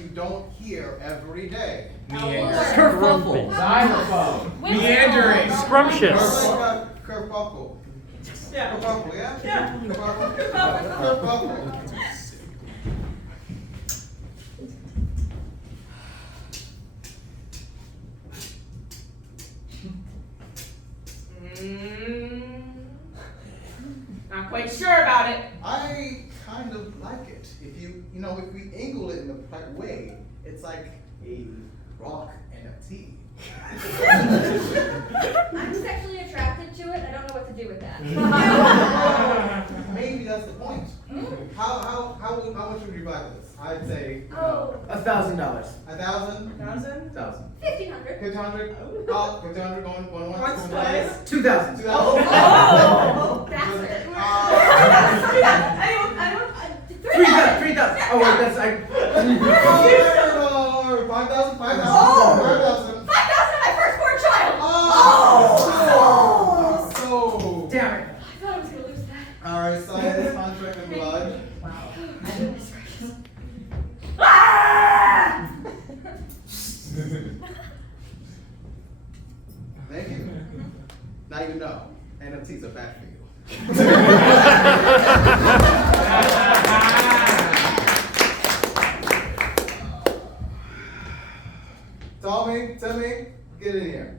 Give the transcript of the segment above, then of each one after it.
you don't hear every day. Kerfuffle. Xylophone. Meandering. Scrumptious. Kerfuffle. Yeah. Kerfuffle, yeah? Yeah. Kerfuffle. Kerfuffle. Not quite sure about it. I kind of like it. If if we angle it in the right way, it's like a rock NFT. I'm sexually attracted to it. I don't know what to do with that. Maybe that's the point. How much would you buy this? I'd say Oh, $1,000. 1,000, 1,000? 1,000. 1,500. 1,500, 1,500 going Once, once, twice. 2,000. 2,000. Oh! That's it. 3,000. Oh wait, that's 5,000, 5,000, 5,000. 5,000 my firstborn child. So. Damn it. I thought I was gonna lose that. All right, sign this contract in blood. Wow. Goodness gracious. Thank you. Now you know NFTs are bad for you. Tommy, get in here.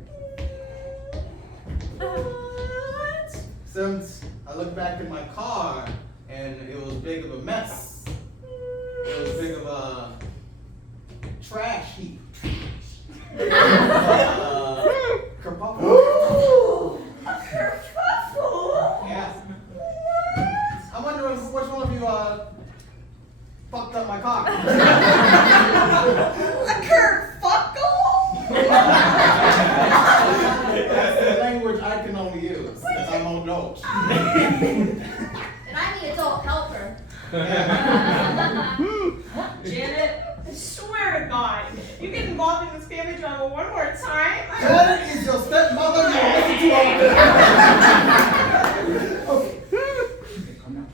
Since I looked back in my car and it was big of a mess. It was big of a trash heap. Kerfuffle. A kerfuffle? Yeah. I'm wondering which one of you fucked up my car. A kerfuffle? That's the language I can only use because I'm an adult. And I'm the adult helper. Janet, I swear to God, you get involved in this family drama one more time. Janet is your stepmother. You listen to her. Okay, calm down.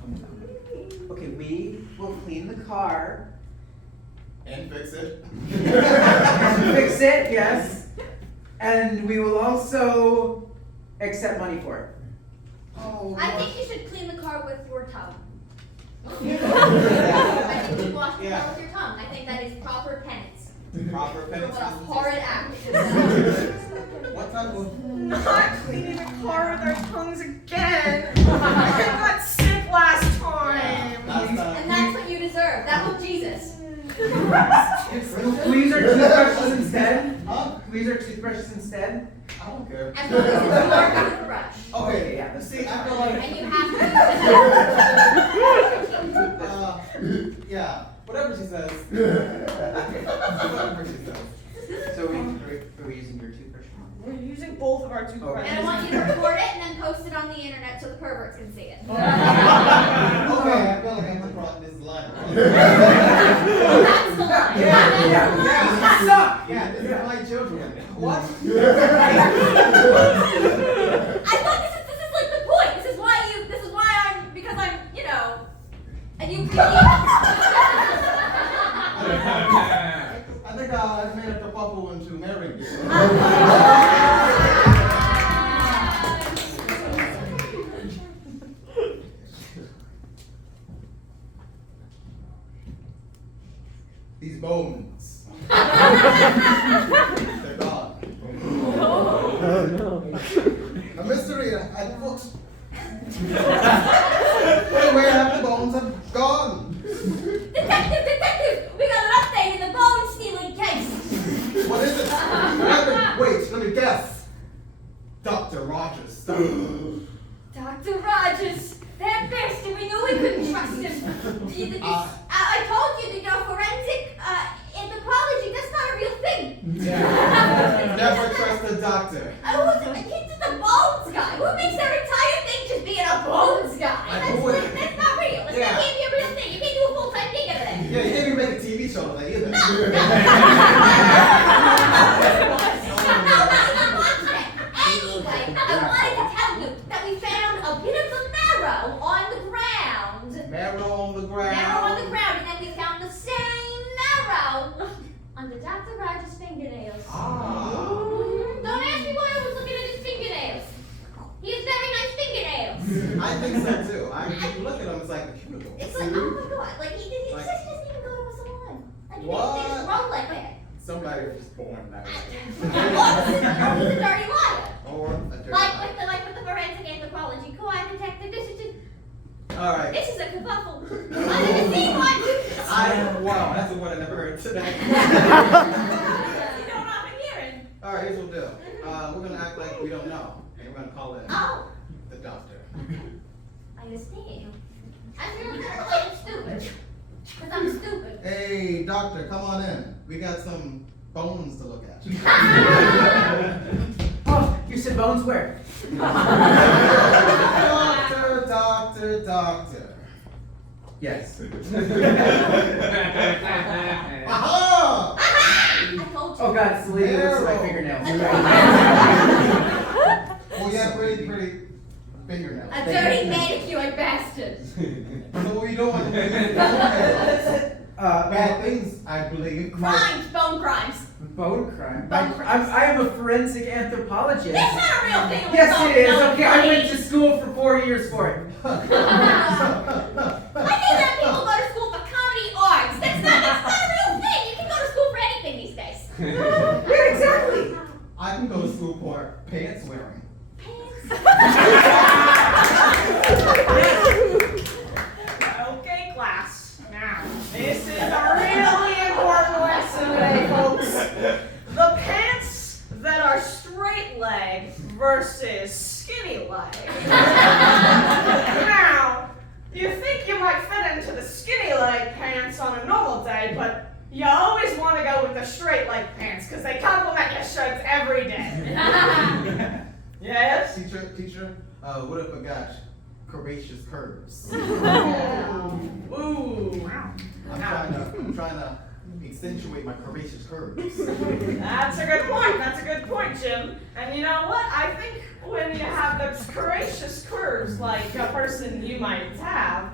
Okay, we will clean the car. And fix it. Fix it, yes. And we will also accept money for it. Oh, I think you should clean the car with your tongue. I Yeah. think you wash the Yeah. car with your tongue. I think that is proper penance. Proper For penance. what a horrid act. What type of? Not cleaning the car with our tongues again. I got sick last time. Last And time. that's what you deserve. That was Jesus. Can we use our toothbrushes instead? Huh? Can we use our toothbrushes instead? I don't care. And we'll use it as your toothbrush. Okay, yeah. See, I feel like. And you have to use it. Yeah. Whatever she says. Whatever she says. So are we using your toothbrush? We're using both of our toothbrushes. And I want you to record it and then post it on the internet so the perverts can see it. Okay, I feel like I'm across this line. That's the line. Yeah. Suck. Yeah, this is my children. What? I thought this is like the point. This is why I'm because I'm, and you I think I made up the bubble into marrying you. These bones. They're gone. The mystery at foot. Where have the bones have gone? Detective! We got an update in the bone stealing case. What is it? Wait, let me guess. Dr. Rogers. Dr. Rogers, that bastard, we knew we couldn't trust him. I told you, forensic anthropology, that's not a real thing. Yeah. Never trust the doctor. He's just a bones guy. Who makes their entire thing just being a bones guy? That's not real. It's not even a real thing. You can't do a full-time thing out of that. Yeah, you can't even make a TV show of that either. No, not watch that. Anyway, I wanted to tell you that we found a bit of the marrow on the ground. Marrow on the ground. Marrow on the ground you look at him, it's like a cubicle. It's like, oh my god, like he Like- just doesn't even go to a salon. Like he What? just roll like that. Somebody was born that way. He's a dirty liar. Or a dirty Like liar. with the forensic anthropology co-op detective, this is just, Alright. this is a kerfuffle. I've never seen one. Wow, that's a word I never heard today. You know what I've been hearing? Alright, here's what we'll do. We're gonna act like we don't know. And we're gonna call in Oh, the doctor. I understand. I'm really gonna play it stupid. Because I'm stupid. Hey, doctor, come on in. We got some bones to look at. Oh, you said bones where? Doctor. Yes. Aha! I told you. Oh god, it's the lady that looks at my fingernails. Well, you have pretty fingernails. A dirty manicured bastard. So what are you doing? Bad things, I believe. Crimes, bone crimes. Bone crime? Bone crimes. I am a forensic anthropologist. That's not a real thing. Yes, it is. Bone Okay, I went to school for 4 years for it. I think that people go to school for comedy arts. That's not a real thing. You can go to school for anything these days. Yeah, exactly. I can go to school for pants wearing. Okay, class. Now, this is a really important lesson today, folks. The pants that are straight leg versus skinny leg. Now, you think you might fit into the skinny leg pants on a normal day, but you always want to go with the straight leg pants because they complement your shirts every day. Yes? Teacher, what if I got curvaceous curves? Ooh. I'm trying to accentuate my curvaceous curves. That's a good point. That's a good point, Jim. And you know what? I think when you have those courageous curves like a person you might have,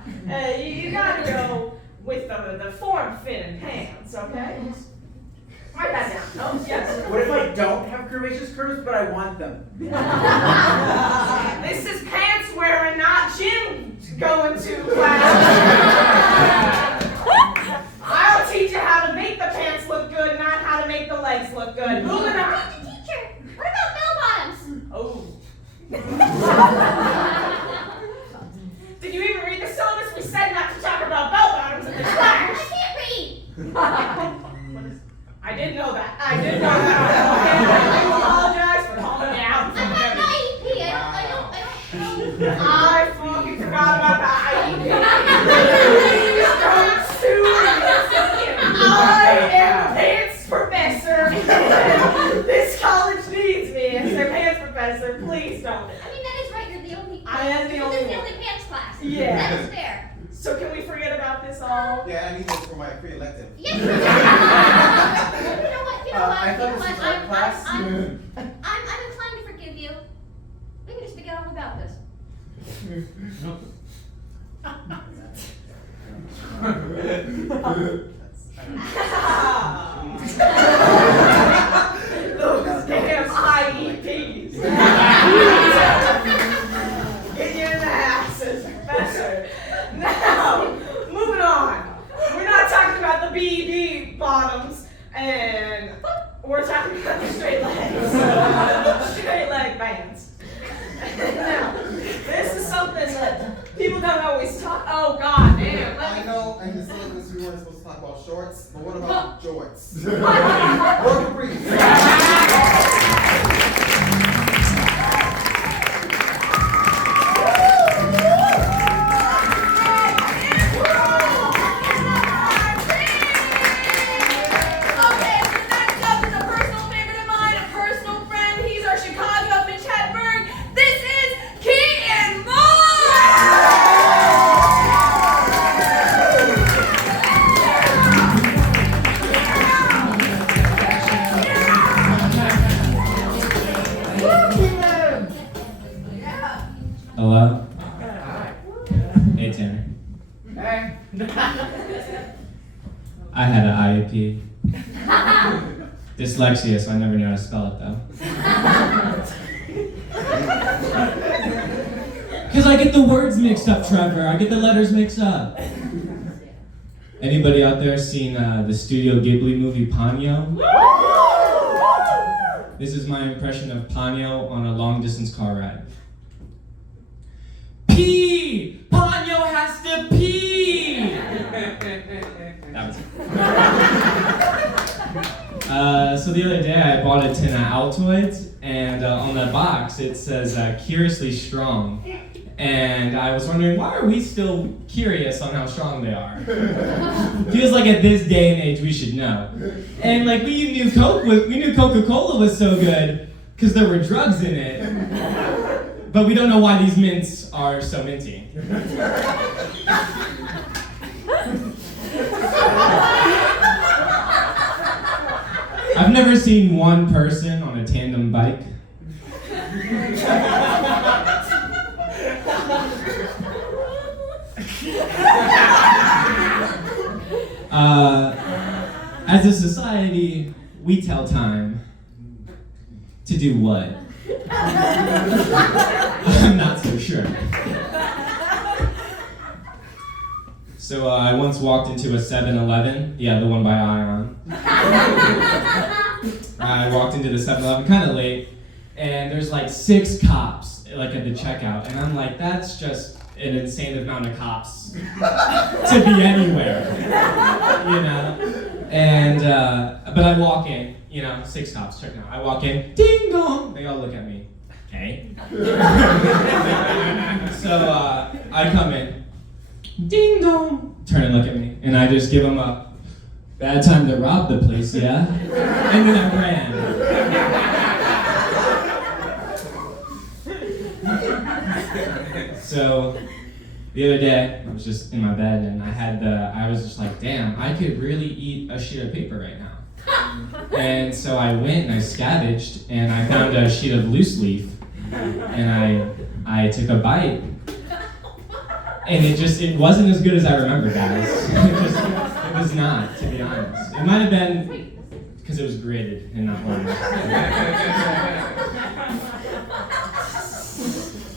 you gotta go with the form-fitting pants, okay? Write that down. Oh, yes. What if I don't have curvaceous curves, but I want them? This is pants wearing, not Jim going to class. I'll teach you how to make the pants look good, not how to make the legs look good. Moving on. Teacher, what about bell bottoms? Oh. Did you even read the syllabus? We said not to talk about bell bottoms in the I class. can't read. I did know that. I apologize for calling you out. I'm not an IEP. I don't. I fucking forgot about the IEP. Don't sue me. I am a pants professor. This college needs me as their pants professor. Please don't. I mean, that is right. You're the only. I am the only This is the one. only pants class. Yeah. That is fair. So can we forget about this all? Yeah, I need this for my pre-elective. Yes. You know what? I thought this was art class. I'm inclined to forgive you. We can just forget all about this. Those damn IEPs. Get you in the ass as professor. Now, moving on. We're not talking about the BB bottoms, and we're talking about the straight legs. Straight leg bands. Now, this is something that people don't always talk. Oh God, damn. I know, in the syllabus we weren't supposed to talk about shorts, but what about jorts? Or capris? Okay, so next up is a personal favorite of mine, a personal friend. He's our Chicago Mitch Hedberg. This is Keaton Hello? Hey, Tanner. Hey. I had an IEP. Dyslexia, so I never knew how to spell it, though. Because I get the words mixed up, Trevor. I get the letters mixed up. Anybody out there seen the Studio Ghibli movie Ponyo? This is my impression of Ponyo on a long-distance car ride. Pee! Ponyo has to pee! That was it. So the other day I bought a tin of Altoids, and on the box it says curiously strong. And I was wondering, why are we still curious on how strong they are? Feels like at this day and age we should know. And like we knew Coca-Cola was so good because there were drugs in it. But we don't know why these mints are so minty. I've never seen one person on a tandem bike. As a society, we tell time to do what? I'm not so sure. So I once walked into a 7-Eleven, yeah, the one by Ion. I walked into the 7-Eleven kind of late, and there's like 6 cops like at the checkout, and I'm like, that's just an insane amount of cops to be anywhere, you know? And but I walk in, 6 cops checking out. I walk in, ding dong. They all look at me. Okay. So I come in, ding dong. Turn and look at me, and I just give them a bad time to rob the place, yeah. And then I ran. So the other day, I was just in my bed and I was just like, damn, I could really eat a sheet of paper right now. And so I went and I scavenged and I found a sheet of loose leaf and I took a bite. And it wasn't as good as I remember, guys. It was not, to be honest. It might have been because it was gritted and not orange.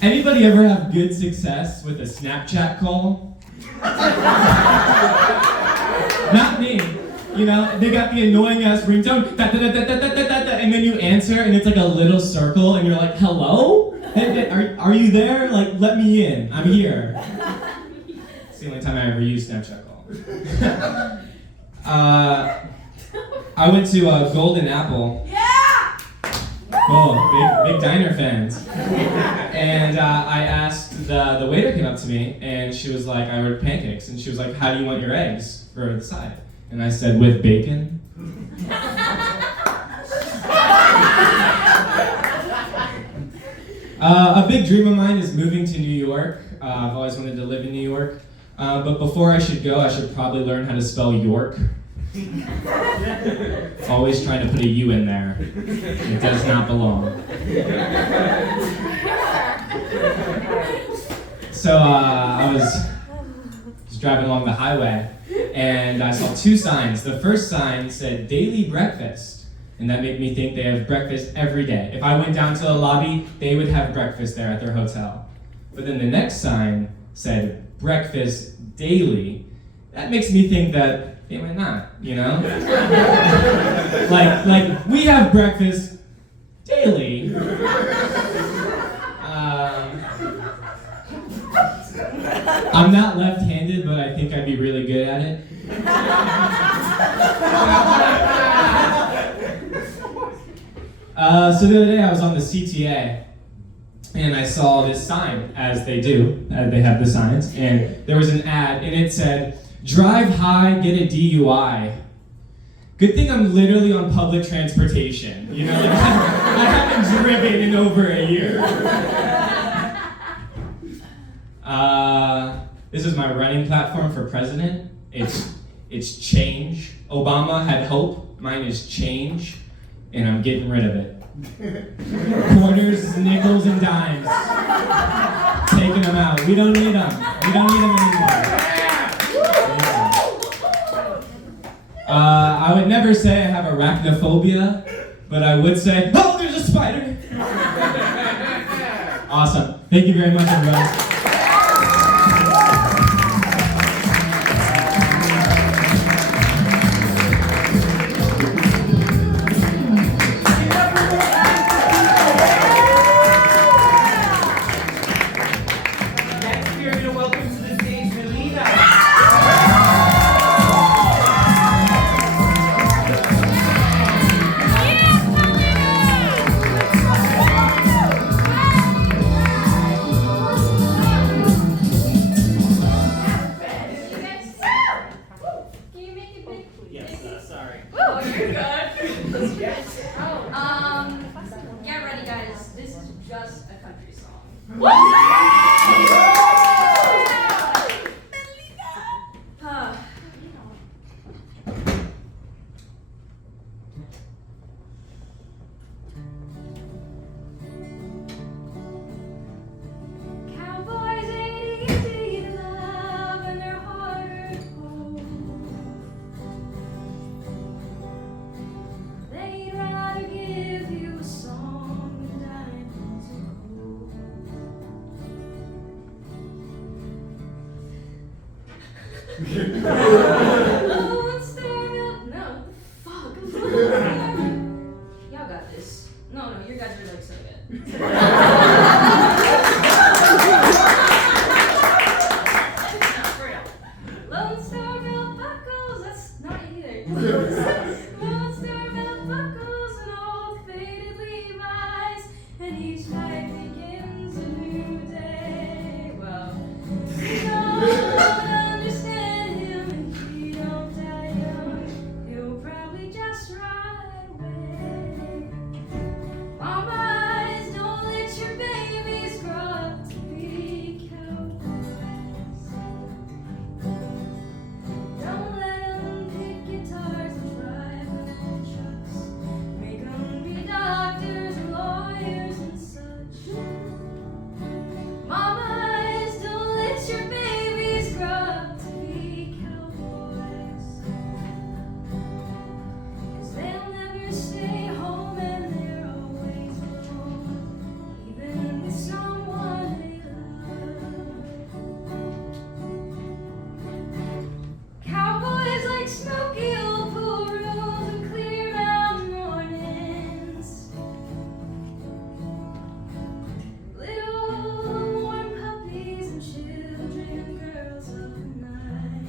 Anybody ever have good success with a Snapchat call? Not me. They got the annoying ass ringtone, and then you answer, and it's like a little circle, and you're like, hello? Are you there? Like, let me in. I'm here. It's the only time I ever used Snapchat call. I went to Golden Apple. Yeah! Oh, big diner fans. And I asked, the waiter came up to me, and she was like, I ordered pancakes, and she was like, how do you want your eggs for the side? And I said, with bacon. A big dream of mine is moving to New York. I've always wanted to live in New York. But before I should go, I should probably learn how to spell York. Always trying to put a U in there. It does not belong. So I was driving along the highway, and I saw 2 signs. The first sign said daily breakfast, and that made me think they have breakfast every day. If I went down to the lobby, they would have breakfast there at their hotel. But then the next sign said breakfast daily. That makes me think that they might not, like we have breakfast daily. I'm not left-handed, but I think I'd be really good at it. So the other day I was on the CTA, and I saw this sign, as they do, they have the signs, and there was an ad, and it said, drive high, get a DUI. Good thing I'm literally on public transportation. I haven't driven in over a year. This is my running platform for president. It's change. Obama had hope. Mine is change, and I'm getting rid of it. Quarters, nickels, and dimes. Taking them out. We don't need them. We don't need them anymore. I would never say I have arachnophobia, but I would say, oh, there's a spider! Awesome. Thank you very much, everybody. Lone Star Milk. No, fuck. Y'all got this. No, you guys are like so good. No, for real. Lone Star Milk buckles. That's not it either. Lone Star Milk buckles and old faded Levi's, and each night begins a new day. Well, you don't understand him, and he don't die young. He'll probably just ride away. Mamas, don't let your babies grow up to be cowboys. Don't let them pick guitars and drive little trucks. Make them be doctors and lawyers and such. Mamas, don't let your babies grow up to be cowboys. 'Cause they'll never stay home and they're always alone, even with someone they love. Cowboys like smoky old pool rooms and clear mountain mornings. Little warm puppies and children and girls of the night.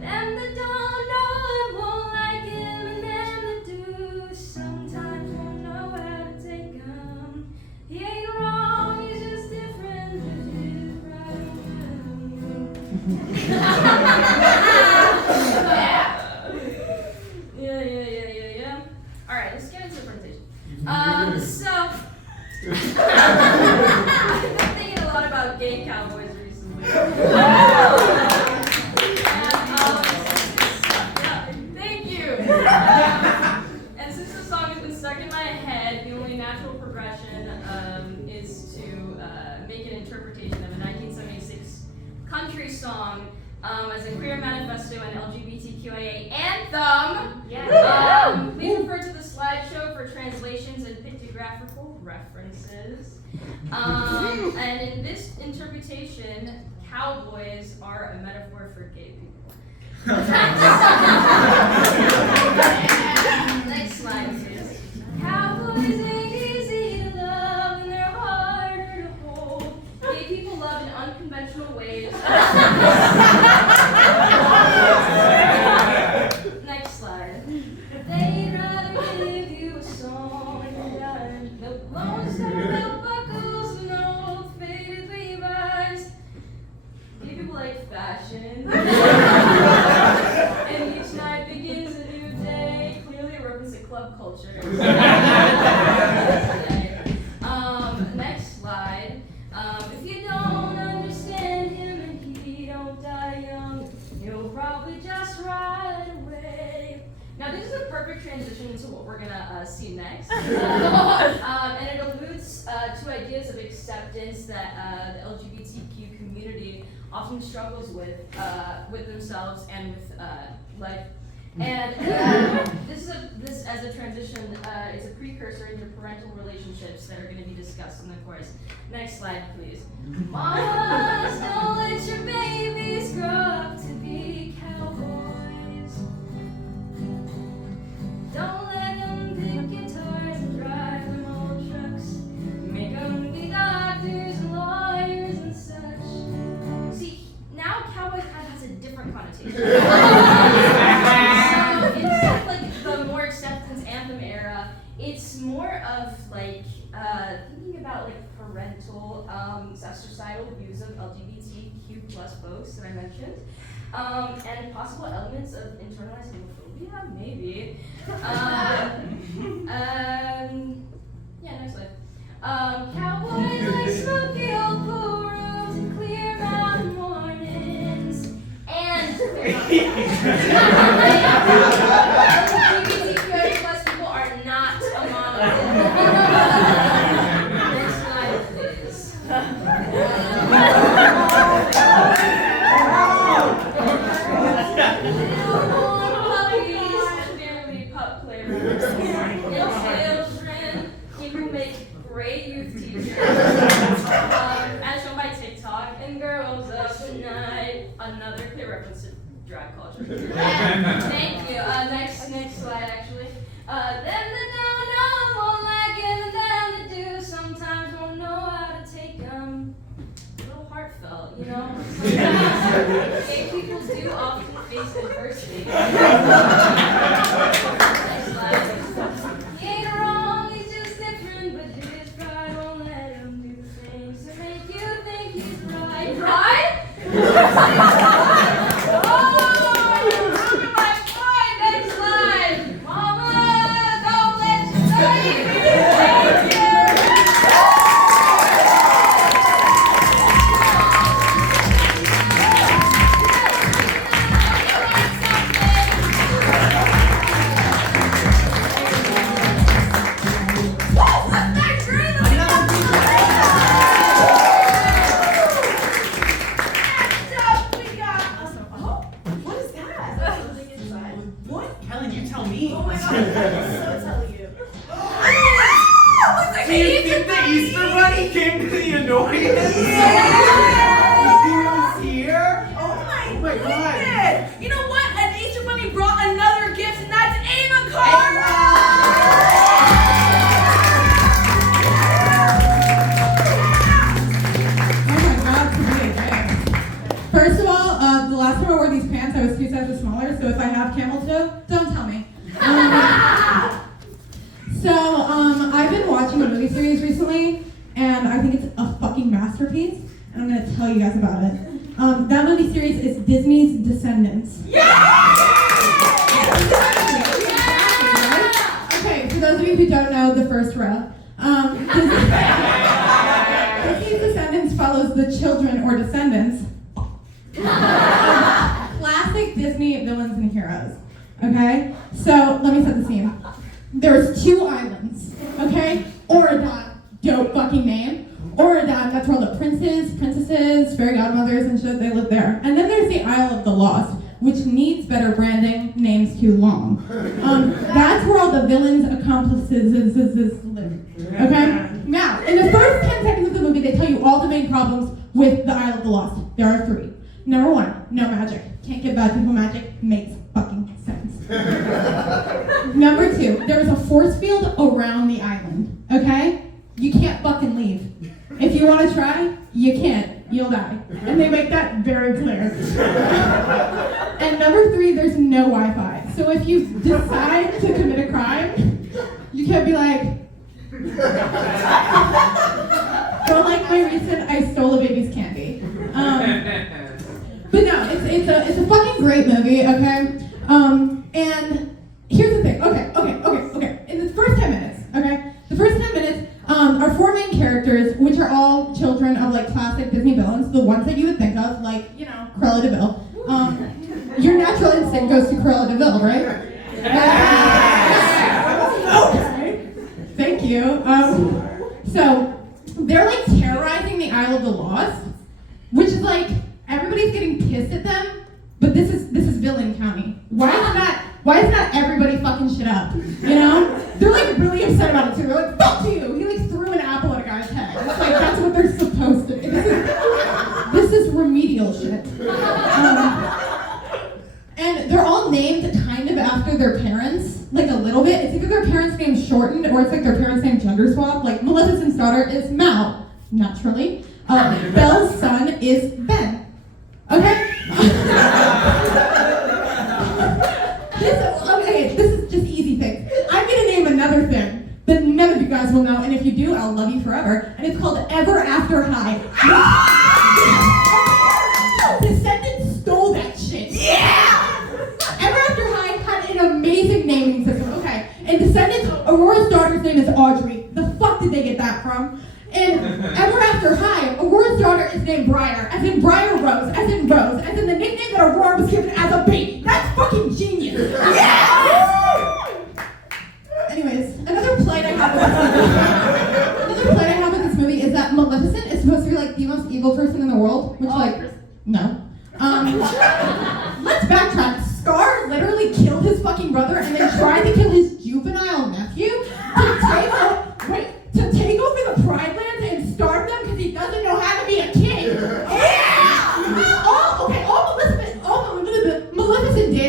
Them that don't know him won't like him, and them that do sometimes won't know how to take him. He ain't wrong, he's just different than his right. Yeah. All right, let's get into the presentation. So I've been thinking a lot about gay cowboys recently. Thank you. And since the song has been stuck in my head, the only natural progression is to make an interpretation of a 1976 country song as a queer manifesto and LGBTQIA anthem. Please refer to the slideshow for translations and pictographical references. And in this interpretation, cowboys are a metaphor for gay people. Next slide, please. Cowboys ain't easy to love and they're harder to hold. Gay people love in unconventional ways. Next slide. They'd rather give you a song than the Lone Star Milk buckles and old faded Levi's. Gay people like fashion. And each night begins a new day. Clearly a reference to club culture. Next slide. If you don't understand him and he don't die young, he'll probably just ride away. Now this is a perfect transition into what we're gonna see next. And it alludes to ideas of acceptance that the LGBTQ community often struggles with themselves and with life. And this as a transition is a precursor into parental relationships that are going to be discussed in the course. Next slide, please. Mamas, don't let your babies grow up to be cowboys. Don't let them pick guitars and drive them old trucks. Make them be doctors and lawyers and such. See, now cowboy kind of has a different connotation. So instead of like the more acceptance anthem era, it's more of like thinking about like parental societal views of LGBTQ plus folks that I mentioned, and possible elements of internalized homophobia, maybe. Yeah, next slide. Cowboys like smoky old pool rooms and clear mountain mornings. And LGBTQIA plus people are not a monolith. Next slide, please. Little warm puppies, barely pup players. Little children, you can make great youth teachers. As shown by TikTok. And Thank you. Next slide, actually. Them that don't know won't like it, and them that do sometimes won't know how to take them. A little heartfelt, you know? Sometimes gay people do often face adversity. Next slide. He ain't wrong, he's just different, but his pride won't let him do things to make you think he's right. Right? Annoyance? Yeah! He was here? Oh my God. goodness! You know what? An Easter Bunny brought another gift, and that's Ava Carter! Oh my God, today. First of all, the last time I wore these pants, I was 2 sizes smaller, so if I have camel toe, don't tell me. I've been watching a movie series recently, and I think it's a fucking masterpiece, and I'm gonna tell you guys about it. That movie series is Disney's Descendants. Okay, for those of you who don't know, the first row. Disney's Descendants follows the children or descendants of classic Disney villains and heroes. Okay? So, let me set the scene. There's 2 islands, okay? Oregon, dope fucking name. Oregon, that's where all the princes, princesses, fairy godmothers and shit, they live there. And then there's the Isle of the Lost, which needs better branding, name's too long. That's where all the villains, accomplices live, okay? Now, in the first 10 seconds of the movie, they tell you all the main problems with the Isle of the Lost. There are 3. Number 1, no magic. Can't give bad people magic, makes fucking sense. Number 2, there is a force field around the island, okay? You can't fucking leave. If you want to try, you can't. You'll die. And they make that very clear. And number 3, there's no Wi-Fi. So if you decide to commit a crime, you can't be like, or like my recent, I stole a baby's candy. But no, it's a fucking great movie, okay? And here's the thing, okay. In the first 10 minutes, okay? The first 10 minutes are 4 main characters, which are all children of like classic Disney villains, the ones that you would think of, like, you know, Cruella de Vil. Your natural instinct goes to Cruella de Vil, right? Okay. Thank you. So they're like terrorizing the Isle of the Lost, which is like everybody's getting pissed at them, but this is Villain County. Why is not everybody fucking shit up? You know? They're like really upset about it too. They're like, fuck you! He like threw an apple at a guy's head. It's like that's what they're supposed to do. This is remedial shit. And they're all named kind of after their parents, like a little bit. It's either their parents' name shortened or it's like their parents' name gender swapped. Like Maleficent's daughter is Mal, naturally. Belle's son is Ben. Okay? This is just easy things. I'm gonna name another thing that none of you guys will know, and if you do, I'll love you forever. And it's called Ever After High. Descendants stole that shit. Yeah! Ever After High had an amazing naming system. Okay, and Descendants, Aurora's daughter's name is Audrey. The fuck did they get that from? And Ever After High, Aurora's daughter is named Briar, as in Briar Rose, as in the nickname that Aurora was given as a baby. That's fucking genius. Yeah! Anyways, another plight I have with this movie is that Maleficent is supposed to be like the most evil person in the world, which no. Let's backtrack. Scar literally killed his fucking brother and then tried to kill his juvenile nephew to take over the Pride Lands and starve them because he doesn't know how to be a king. Yeah! All Maleficent did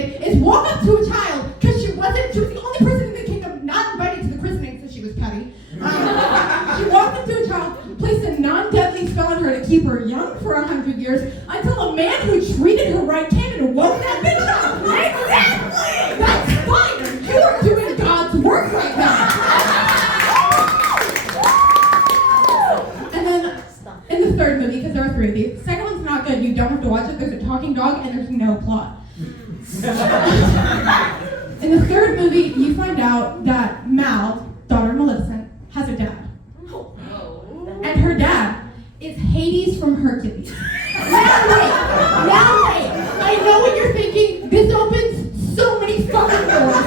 to keep her young for 100 years until a man who treated her right came and woke that bitch up. Exactly! That's fine! You are doing God's work right now. And then, in the third movie, because there are 3 of these, the second one's not good, you don't have to watch it, there's a talking dog and there's no plot. In the third movie, you find out that Mal, daughter of Maleficent, has a dad. And her dad is Hades from Hercules. Now wait. I know what you're thinking. This opens so many fucking doors.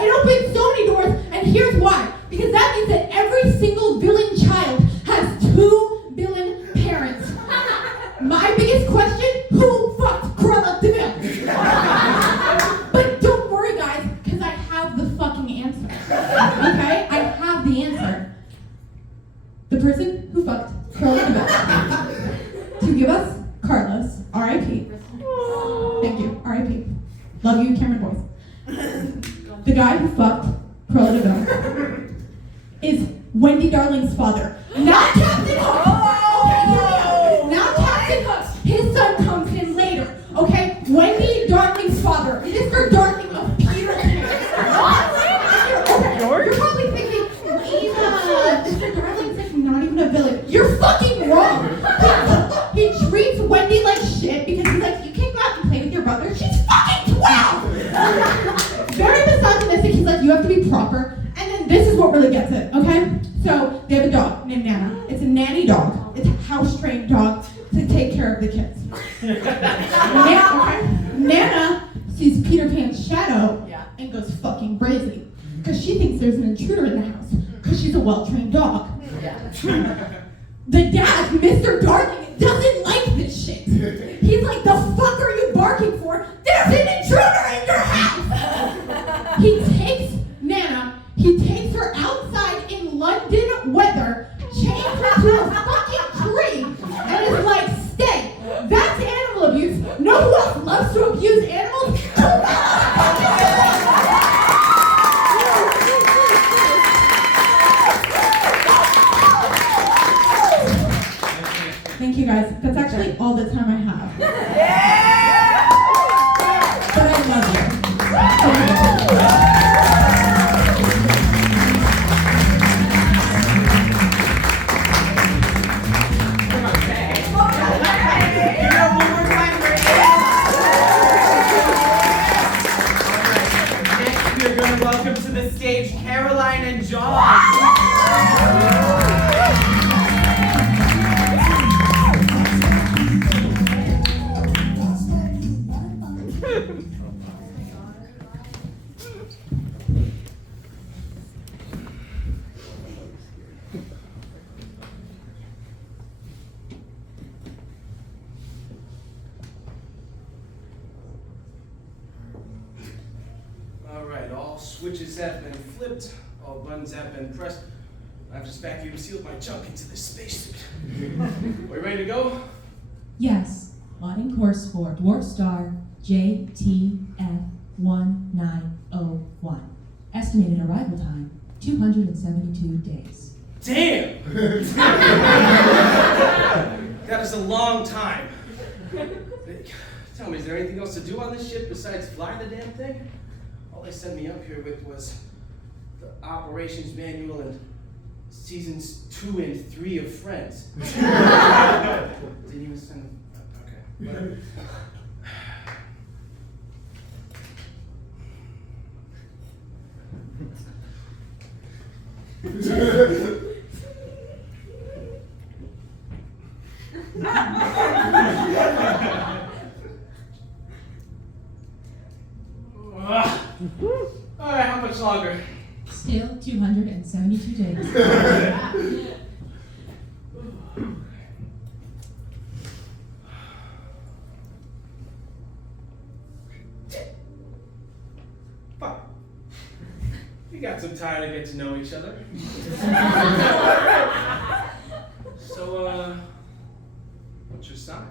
It opens so many doors, and here's why. Because that means that every single villain child has 2 villain parents. My biggest question, who fucked Cruella de Vil? But don't worry, guys, because I have the fucking answer. Okay? I have the answer. The person who fucked Cruella de Vil. To give us Carlos, R.I.P. Thank you, R.I.P. Love you, Cameron Boyce. The guy who fucked Cruella de Vil is Wendy Darling's father, not Captain Hook. Okay, here we go. Not Captain Hook. His son comes in later. Okay, Wendy Darling's father, Mr. Darling of Peter Pan. Okay, you're probably thinking, Mr. Darling's like not even a villain. You're fucking wrong. He treats Wendy like shit because he's like, you can't go out and play with your brother. She's fucking 12. Very misogynistic. He's like, you have to be proper. And then this is what really gets it, okay? So they have a dog named Nana. It's a nanny dog. It's a house-trained dog to take care of the kids. Nana sees Peter Pan's shadow and goes fucking crazy because she thinks there's an intruder in the house because she's a well-trained dog. The dad, Mr. Darling, doesn't like this shit. He's like, the fuck are you barking for? There's an intruder in your house! He takes Nana, he takes her outside in London weather, chains her to a fucking tree, and is like, stay. That's animal abuse. Know who else loves to abuse animals? Thank you guys. That's actually all the time I have. But I love you. Next, we're going to welcome to the stage Caroline and John. Alright, all switches have been flipped, all buttons have been pressed. I've just vacuum sealed my junk into this spacesuit. Are you ready to go? Yes, plotting course for Dwarf Star JTF1901. Estimated arrival time, 272 days. Damn! That is a long time. Tell me, is there anything else to do on this ship besides fly the damn thing? All they sent me up here with was the operations manual and seasons 2 and 3 of Friends. Didn't even send. Okay, whatever. All right, how much longer? Still 272 days. Fine. We got some time to get to know each other. So, what's your sign?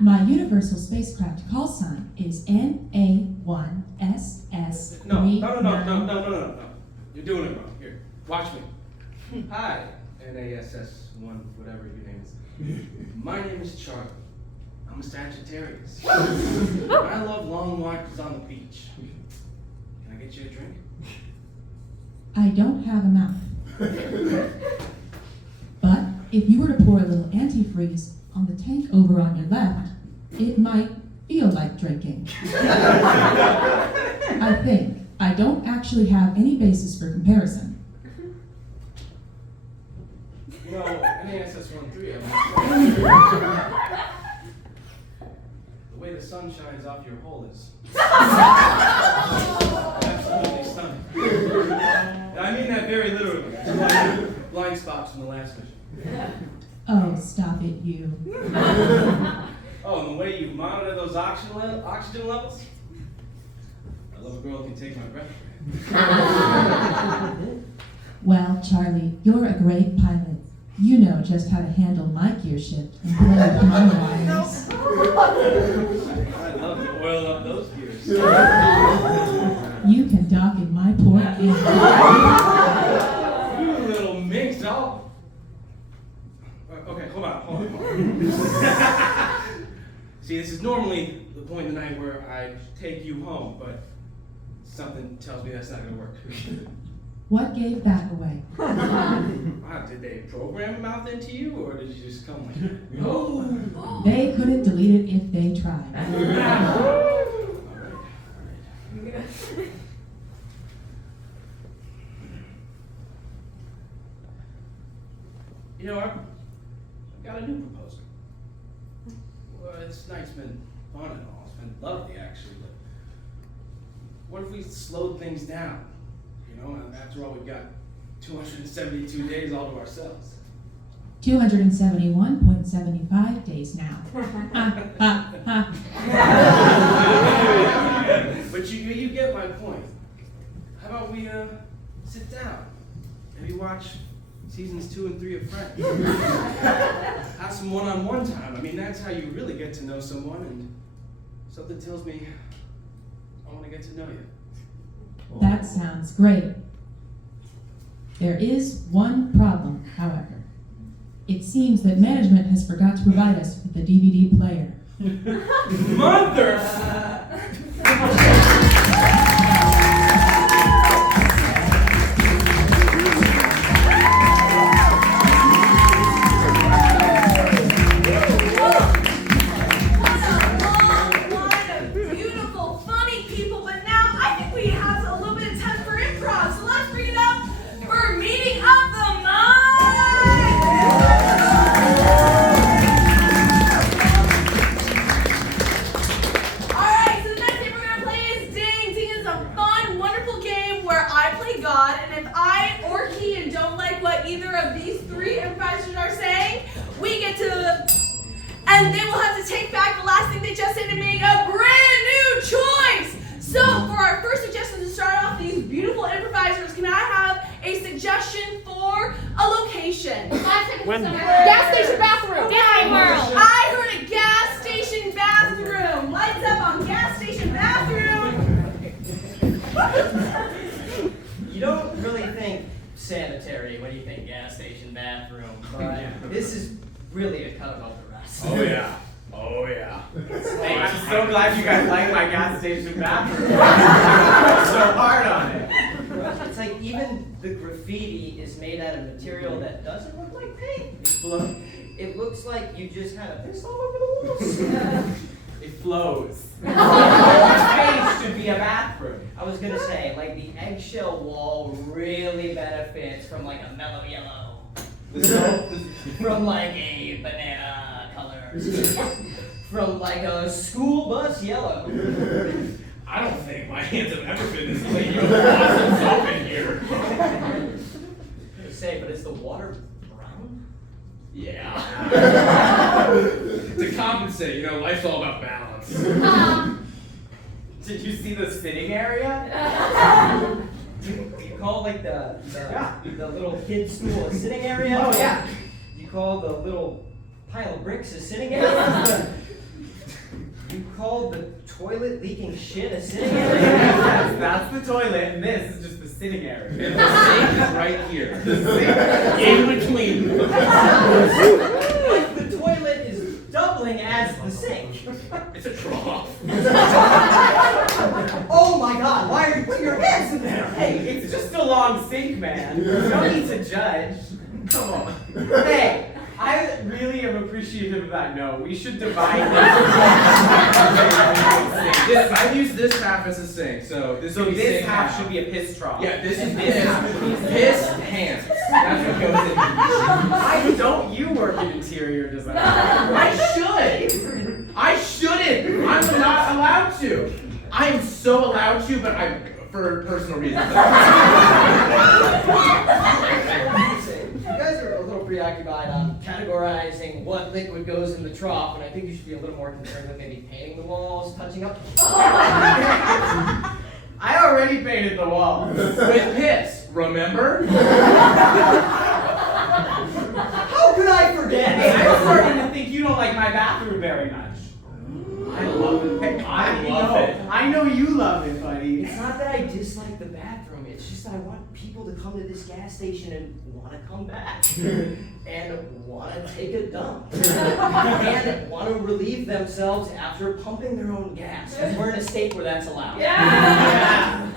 My universal spacecraft call sign is NA1SS39. No. You're doing it wrong. Here, watch me. Hi, NASS 1, whatever your name is. My name is Charlie. I'm a Sagittarius. I love long walks on the beach. Can I get you a drink? I don't have a mouth. But if you were to pour a little antifreeze on the tank over on your left, it might feel like drinking. I think. I don't actually have any basis for comparison. You know, NASS 1-3, the way the sun shines off your hole is absolutely stunning. I mean that very literally. It's like blind spots from the last mission. Oh, stop it, you. Oh, and the way you monitor those oxygen levels? I love a girl who can take my breath away. Well, Charlie, you're a great pilot. You know just how to handle my gear shift and play with my wires. I'd love to oil up those gears. You can dock in my port and You little minx, I'll... Okay, hold on. See, this is normally the point in the night where I take you home, but something tells me that's not gonna work. What gave that away? Wow, did they program a mouth into you, or did you just come like that? No. They couldn't delete it if they tried. You know, I've got a new proposal. Well, this night's been fun and all. It's been lovely, actually, but what if we slowed things down? You know, and after all, we've got 272 days all to ourselves. 271.75 days now. But you get my point. How about we sit down? Maybe watch seasons 2 and 3 of Friends. Have some one-on-one time. I mean, that's how you really get to know someone, and something tells me I want to get to know you. That sounds great. There is one problem, however. It seems that management has forgot to provide us with a DVD player. Mother! And they will have to take back the last thing they just said and make a brand new choice. So for our first suggestion to start off these beautiful improvisers, can I have a suggestion for a location? Gas station bathroom. Disney World. I heard a gas station bathroom. Lights up on gas station bathroom. You don't really think sanitary when you think gas station bathroom, but this is really a cut above the rest. Oh yeah. Oh yeah. Hey, I'm so glad you guys like my gas station bathroom. I worked so hard on it. It's like even the graffiti is made out of material that doesn't look like paint. It looks like you just kind of pissed all over the walls. It flows. Space should be a bathroom. I was gonna say, like the eggshell wall really benefits from like a mellow yellow. From like a banana color. From like a school bus yellow. I don't think my hands have ever been this clean. You have awesome soap in here. I say, but is the water brown? Yeah. To compensate, you know, life's all about balance. Did you see the sitting area? You call like the little kid stool a sitting area? Oh yeah. You call the little pile of bricks a sitting area? You call the toilet leaking shit a sitting area? Yes, that's the toilet, and this is just the sitting area. And the sink is right here. In between. The toilet is doubling as the sink. It's a trough. Oh my god, why are you putting your hands in there? Hey, it's just a long sink, man. You don't need to judge. Come on. Hey, I really am appreciative of that note. We should divide this. I've used this half as a sink, so this So would be this sink half should be a piss trough. Yeah, this is And this half should be a piss hands. That's what goes in. Why don't you work in interior design? I shouldn't. I'm not allowed to. I am so allowed to, but for personal reasons. You guys are a little preoccupied on categorizing what liquid goes in the trough, and I think you should be a little more concerned with maybe painting the walls, touching up. I already painted the walls. With piss, remember? How could I forget? Hey, I'm starting to think you don't like my bathroom very much. I love it. Hey, I love it. I know you love it, buddy. It's not that I dislike the bathroom, it's just that I want people to come to this gas station and want to come back. And want to take a dump. And want to relieve themselves after pumping their own gas. Because we're in a state where that's allowed. Yeah.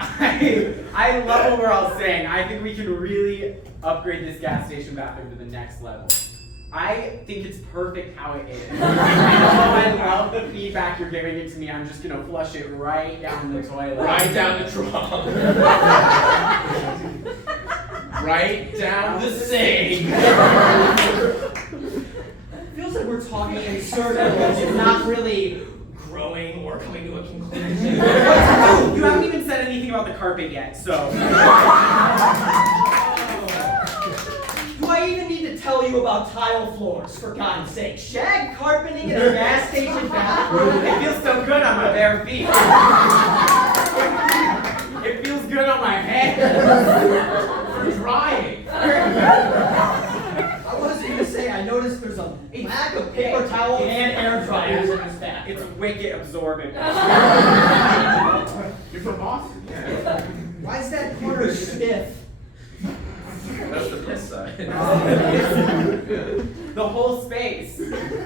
I love what we're all saying. I think we can really upgrade this gas station bathroom to the next level. I think it's perfect how it is. I love the feedback you're giving it to me. I'm just gonna flush it right down the toilet. Right down the trough. Right down the sink. Feels like we're talking in circles and not really growing or coming to a conclusion. You haven't even said anything about the carpet yet, so. Do I even need to tell you about tile floors, for God's sake? Shag carpeting in a gas station bathroom? It feels so good on my bare feet. It feels good on my hands. You're drying. I was gonna say, I noticed there's a lack of paper towels and air dryers in this bathroom. It's wicked absorbent. You're from Boston, yeah. Why is that corner stiff? That's the piss side. The whole space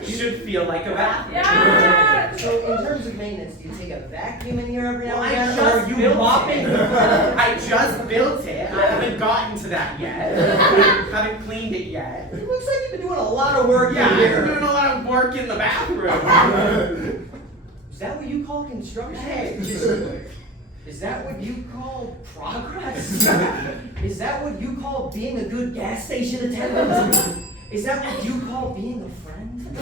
should feel like a bathroom. Yeah. So in terms of maintenance, do you take a vacuum in here every now Well, and I again? Or just are you built mopping it. the floor? I just built it. I haven't gotten to that yet. Haven't cleaned it yet. It looks like you've been doing a lot of work Yeah, in I'm here. doing a lot of work in the bathroom. Is that what you call construction? Hey. Is that what you call progress? Is that what you call being a good gas station attendant? Is that what you call being a friend?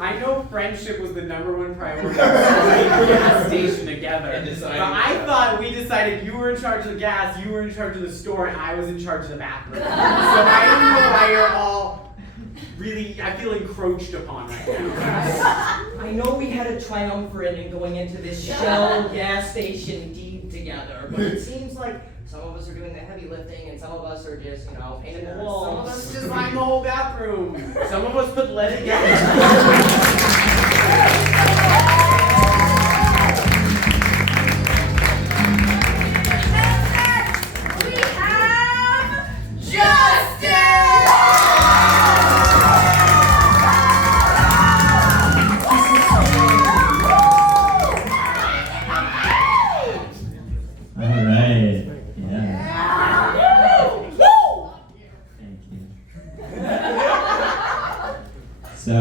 I know friendship was the #1 priority of the gas station together. And But deciding- I thought we decided you were in charge of the gas, you were in charge of the store, and I was in charge of the bathroom. So I don't know why you're all really, I feel encroached upon right now. I know we had a triumvirate in going into this shell gas station deed together, but it seems like some of us are doing the heavy lifting and some of us are just, painting the walls. Some of us designed the whole bathroom. Some of us put lead together. We have Justin! Alright, yeah. Thank you. So,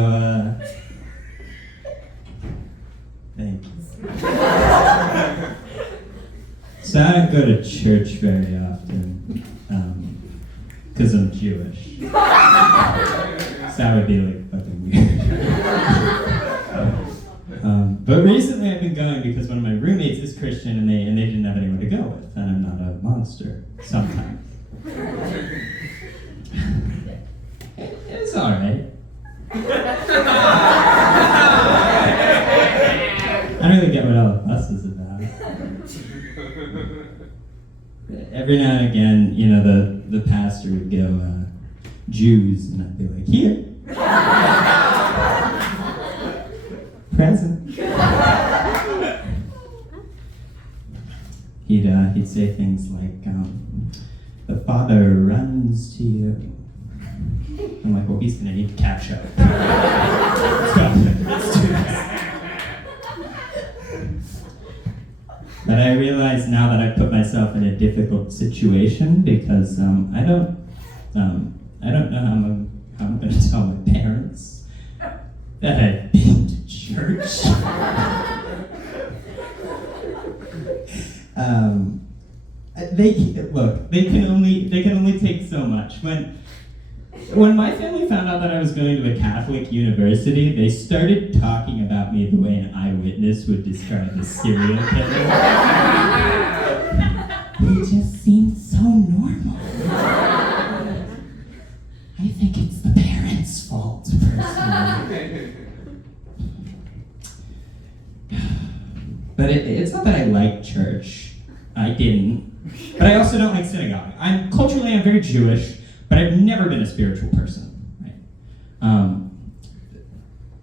thank you. So I don't go to church very often, because I'm Jewish. So that would be like fucking weird. But recently I've been going because one of my roommates is Christian and they didn't have anyone to go with, and I'm not a monster sometimes. It's alright. I don't really get what all the fuss is about. Every now and again, the pastor would go, Jews, and I'd be like, here. Present. He he'd say things like, the Father runs to you. I'm like, well, he's gonna need to catch up. Let's go. Let's do this. But I realize now that I've put myself in a difficult situation because I don't know how I'm gonna tell my parents that I've been to church. They can only take so much. When my family found out that I was going to a Catholic university, they started talking about me the way an eyewitness would describe a serial killer. It just seemed so normal. I think it's the parents' fault, personally. But it's not that I like church. I didn't. But I also don't like synagogue. I'm very Jewish, but I've never been a spiritual person, right?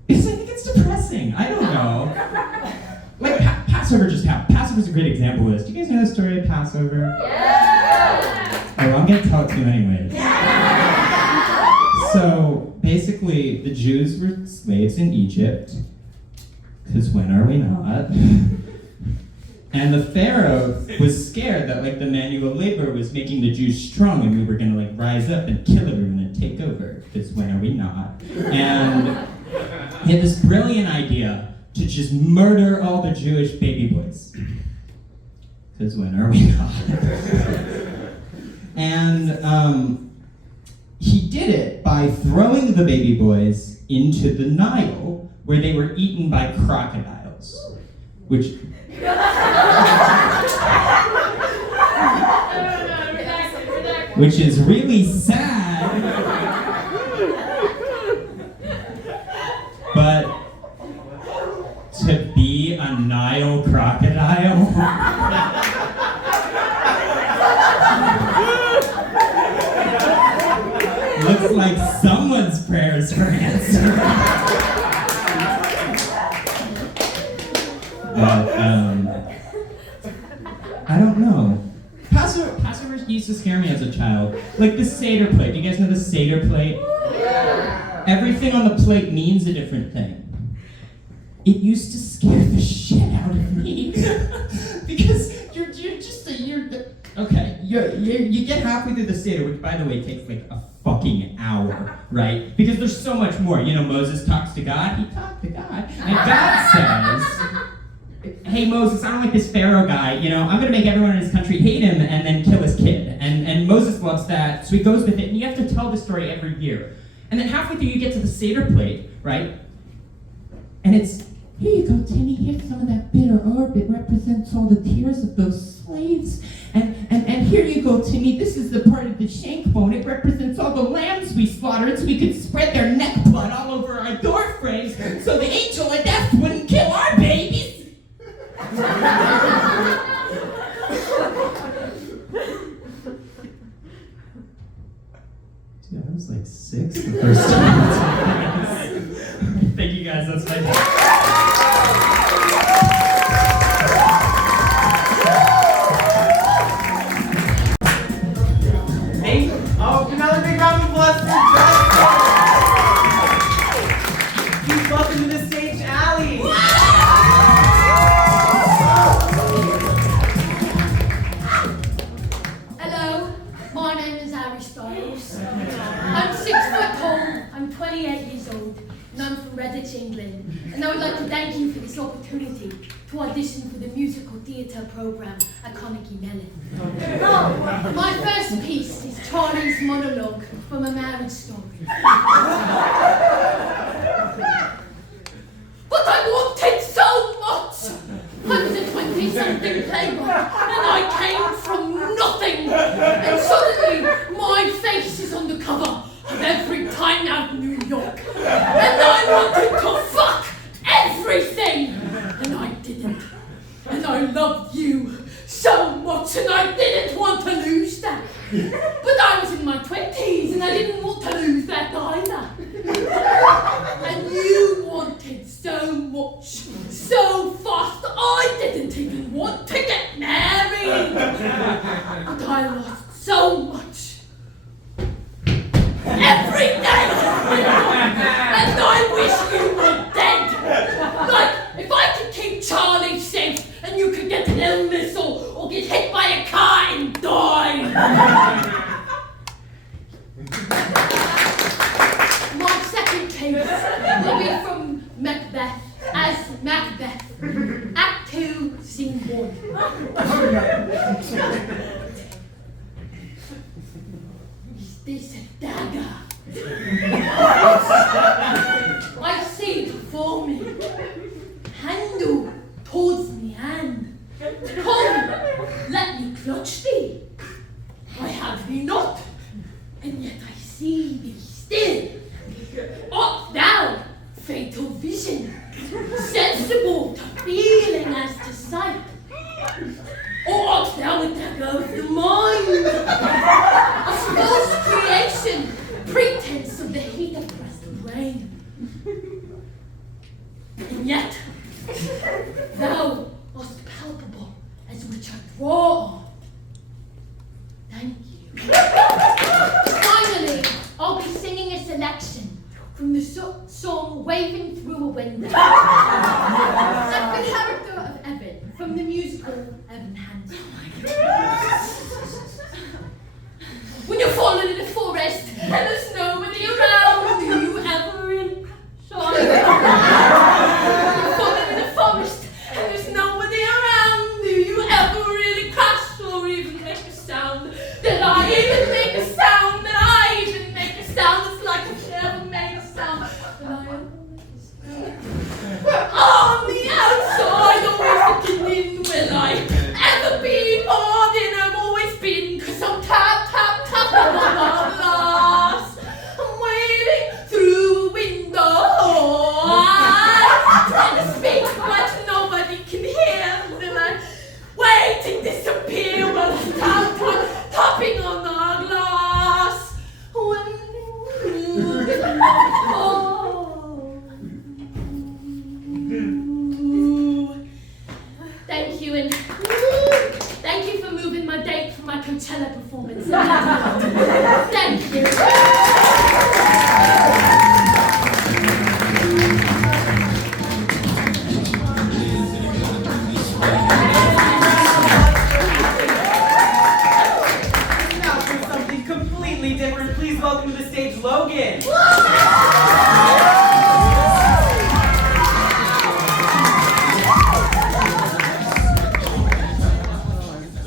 Because I think it's depressing. I don't know. Like Passover just happened. Passover's a great example of this. Do you guys know the story of Passover? Yeah! Oh, well, I'm gonna tell it to you anyways. Yeah! So basically, the Jews were slaves in Egypt. Because when are we not? And the Pharaoh was scared that the manual labor was making the Jews strong and we were gonna rise up and kill everyone and take over. Because when are we not? And he had this brilliant idea to just murder all the Jewish baby boys. Because when are we not? And he did it by throwing the baby boys into the Nile where they were eaten by crocodiles. Which is really sad, but to be a Nile crocodile looks like someone's prayers were answered. But I don't know. Passover used to scare me as a child. Like the Seder plate. Do you guys know the Seder plate? Yeah. Everything on the plate means a different thing. It used to scare the shit out of me because you get halfway through the Seder, which by the way takes a fucking hour, right? Because there's so much more. Moses talks to God. He talked to God, and God says, hey Moses, I don't like this Pharaoh guy, I'm gonna make everyone in his country hate him and then kill his kid. And Moses loves that, so he goes with it, and you have to tell the story every year. And then halfway through you get to the Seder plate, right? And it's, here you go, Timmy, here's some of that bitter herb, it represents all the tears of those slaves. And here you go, Timmy, this is the part of the shank bone, it represents all the lambs we slaughtered so we could spread their neck blood all over our door frames so the angel of death wouldn't kill our babies. Dude, I was 6 the first time. Thank you guys, that's my Another big round of applause for Justin! Please welcome to the stage, Allie! Hello, my name is Harry Styles. I'm 6 foot tall, I'm 28 years old, and I'm from Redditch, England. And I would like to thank you for this opportunity to audition for the musical theatre programme at Carnegie Mellon. My first piece is Charlie's monologue from A Marriage Story. But I wanted so much! I was a 20-something playwright, and I came from nothing! And suddenly, my face is on the cover of every Time Out New York. And I wanted to fuck everything! And I didn't. And I loved you so much, and I didn't want to lose that. But I was in my 20s, and I didn't want to lose that either. heat oppressed brain. And yet, thou art palpable as which I draw. Thank you. Finally, I'll be singing a selection from the song Waving Through a Window. That's the character of Evan from the musical Evan Hansen. When you're falling in the forest and there's nobody around, do you ever really crash? You're falling in the forest and there's nobody around, do you ever really crash or even make a sound? Did I even make a sound? Did I even make a sound? It's like I've never made a sound. Did I ever make a sound? On the outside, always looking in, will I ever be more than I've always been? 'Cause I'm tap, tap, tap on my glass. I'm waving through a window. I'm trying to speak, but nobody can hear. Then I wait and disappear while I'm tap, tap, tapping on the glass. Thank you, and thank you for moving my date for my Coachella performance. Thank you. Now for something completely different, please welcome to the stage Logan.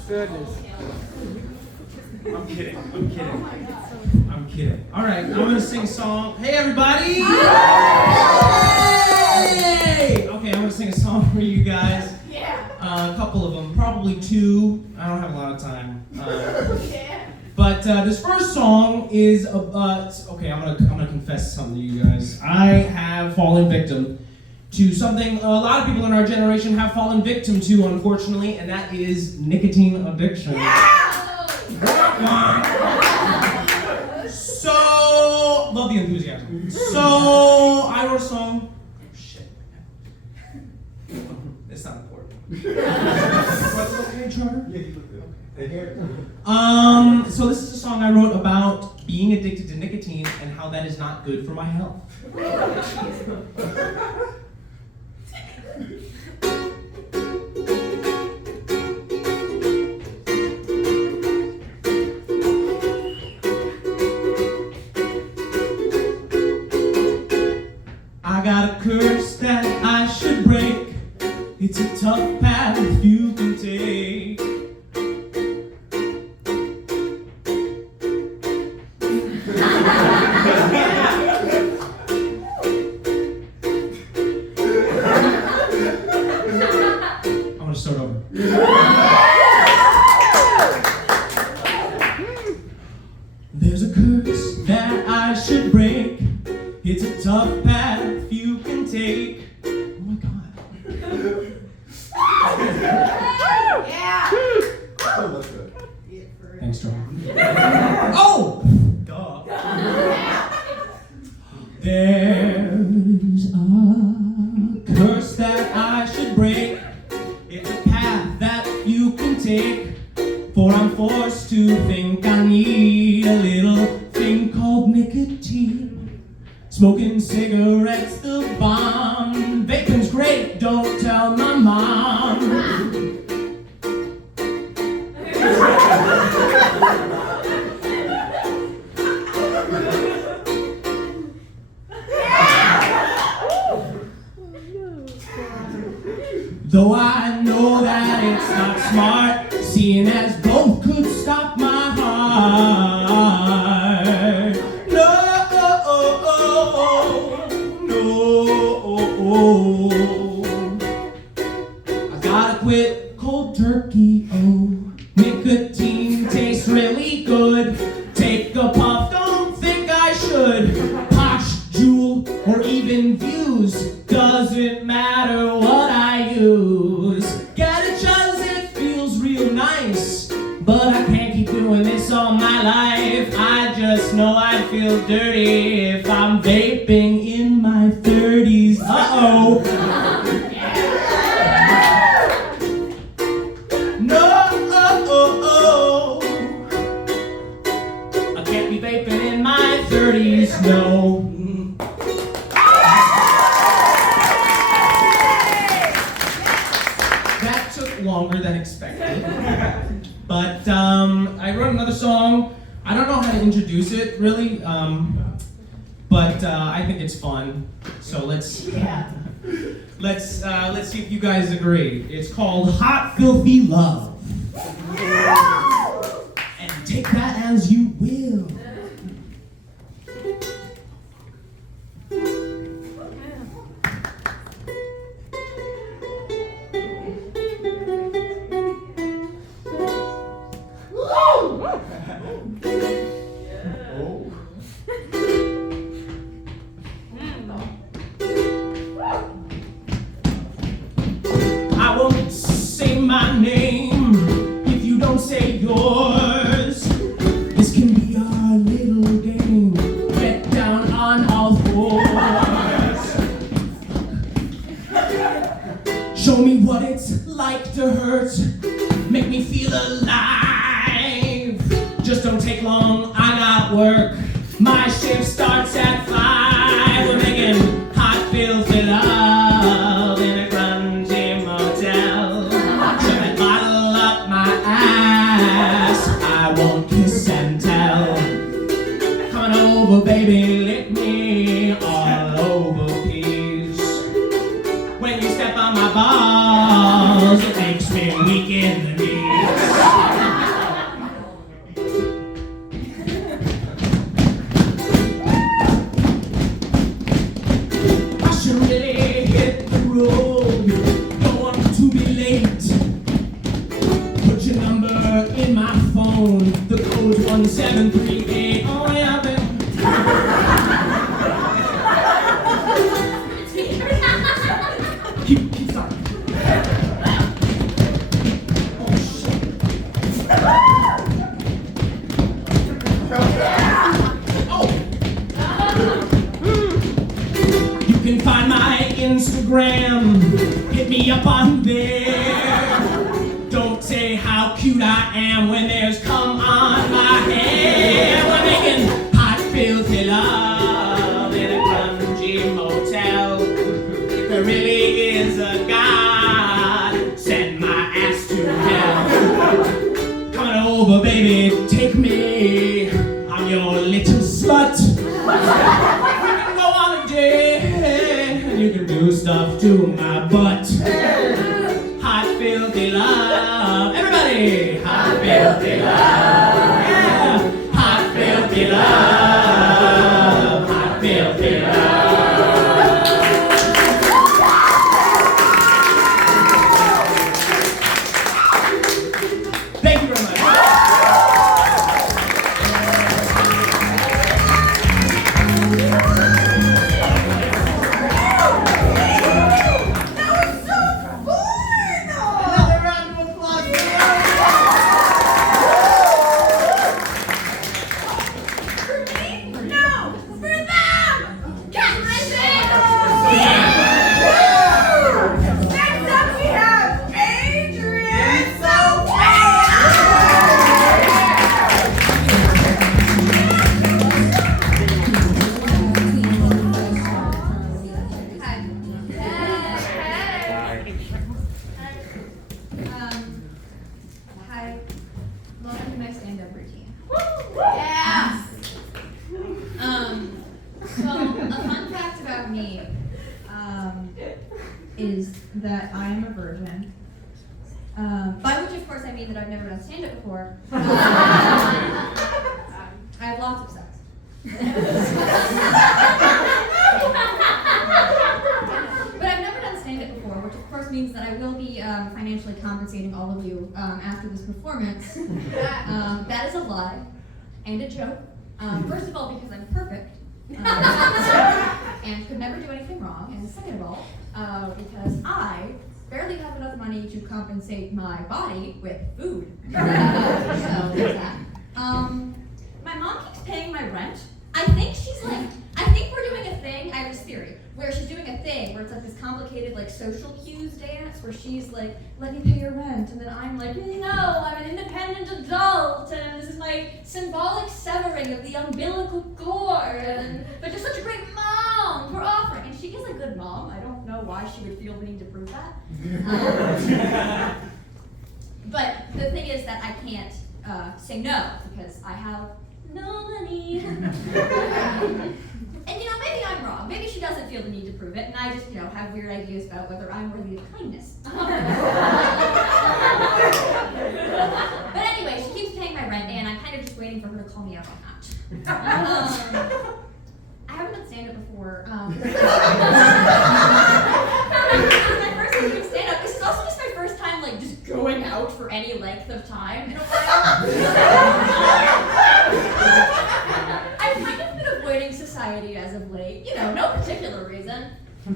Goodness. I'm kidding. All right, I'm gonna sing a song. Hey, everybody! Hey! Okay, I'm gonna sing a song for you guys. Yeah. A couple of them, probably two. I don't have a lot of time. Yeah. But this first song is okay. I'm gonna confess something to you guys. I have fallen victim to something a lot of people in our generation have fallen victim to, unfortunately, and that is nicotine addiction. So, love the enthusiasm. So, I wrote a song. Oh, shit. It's not important. What's okay, Charter? Yeah, you look good. So this is a song I wrote about being addicted to nicotine and how that is not good for my health. I got a curse that I should break. It's a tough path you can take. I'm gonna start over. There's a curse that I should break. It's a tough path you can take. Oh my god. Yeah. Thanks, John. Oh! Duh. There's a curse that I should break. It's a path that you can take. For I'm forced to think I need a little thing called nicotine. Smoking cigarettes, the bomb. Vaping's great, don't tell my mom. Though I know that it's not smart, seeing as both could stop my heart. No, I gotta quit cold turkey. Oh, nicotine tastes really good. Take a puff, don't think I should. Posh, Jewel, or even Views, doesn't matter what I use. Get it 'cause it feels real nice, but I can't keep doing this all my life. I just know I'd feel dirty if I'm vaping in my 30s. Uh-oh. No, I can't be vaping in my 30s, no. That took longer than expected. But I wrote another song. I don't know how to introduce it really, but I think it's fun. So let's see if you guys agree. It's called Hot Filthy Love. And take that as you will. I won't say my name if you don't say yours. This can be our little game. Get down on all fours. Show me what it's like to hurt. Make me feel alive. Just don't take long, I got work. My shift starts at 5. We're making hot, filthy love in a grungy motel. Shove that bottle up my ass. I won't kiss and tell. Come on over, baby, lick me all over, please. When you step on my balls, it makes me weak in the knees. I should really hit the road. Don't want to be late. Put your number in my phone. The code's 1738. Oh yeah, baby. Keep starting. Oh shit. Oh. You can find my Instagram. Hit me up on there. Don't say how cute I am when there's cum on my hair. We're making hot, filthy love in a grungy motel. If there really is a God, send my ass to hell. Come on over, baby, take me. I'm your little slut. We can go on a date, and you can do stuff to my butt. Hot, filthy love. Everybody! Hot, filthy love. Yeah! Hot, filthy love. Hot, filthy love. Thank you very much. Another round of applause. For me? No! For them! Next up we have Adrian Hi. Welcome to my stand-up routine. Yeah! So a fun fact about me is that I am a virgin. By which, of course, I mean that I've never done stand-up before. I have lots of sex. But I've never done stand-up before, which of course means that I will be financially compensating all of you after this performance. That is a lie and a joke. First of all, because I'm perfect. And could never do anything wrong. And second of all, because I barely have enough money to compensate my body with food. So there's that. My mom keeps paying my rent. I think we're doing complicated like social cues dance where she's like, let me pay your rent, and then I'm like, no, I'm an independent adult, and this is my symbolic severing of the umbilical cord, but you're such a great mom for offering. And she is a good mom. I don't know why she would feel the need to prove that. But the thing is that I can't say no because I have no money. And maybe I'm wrong. Maybe she doesn't feel the need to prove it, and I just, have weird ideas about whether I'm worthy of kindness. But anyway, she keeps paying my rent, and I'm kind of just waiting for her to call me out on that. I haven't done stand-up before. This is my first time doing stand-up. This is also just my first time, just going out for any length of time in a while. I've kind of been avoiding society as of late. No particular reason. The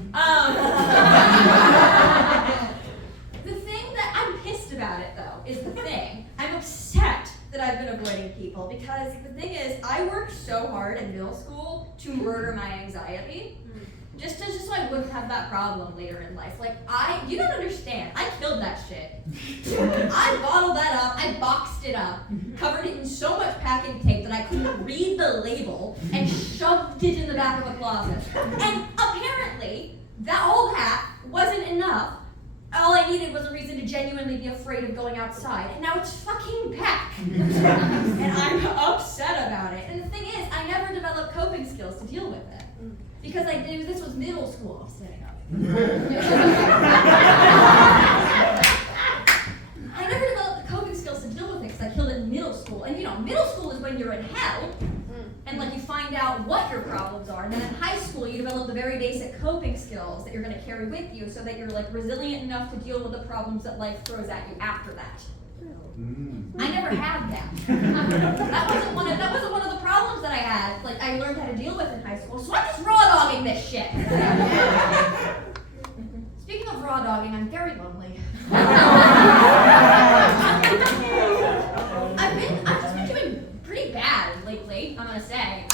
thing that I'm pissed about it, though, is the thing. I'm upset that I've been avoiding people because the thing is, I worked so hard in middle school to murder my anxiety. Just so I wouldn't have that problem later in life. You don't understand. I killed that shit. I bottled that up, I boxed it up, covered it in so much packing tape that I couldn't read the label, and shoved it in the back of a closet. And apparently, all that wasn't enough. All I needed was a reason to genuinely be afraid of going outside, and now it's fucking back. And I'm upset about it. And the thing is, I never developed coping skills to deal with it. Because this was middle school. I'm standing up. I never developed the coping skills to deal with it because I killed it in middle school. And middle school is when you're in hell, and you find out what your problems are. And then in high school, you develop the very basic coping skills that you're going to carry with you, so that you're resilient enough to deal with the problems that life throws at you after that. I never had that. That wasn't one of the problems that I had. I learned how to deal with in high school, so I'm just raw dogging this shit. Speaking of raw dogging, I'm very lonely. I've just been doing pretty bad lately, I'm gonna say.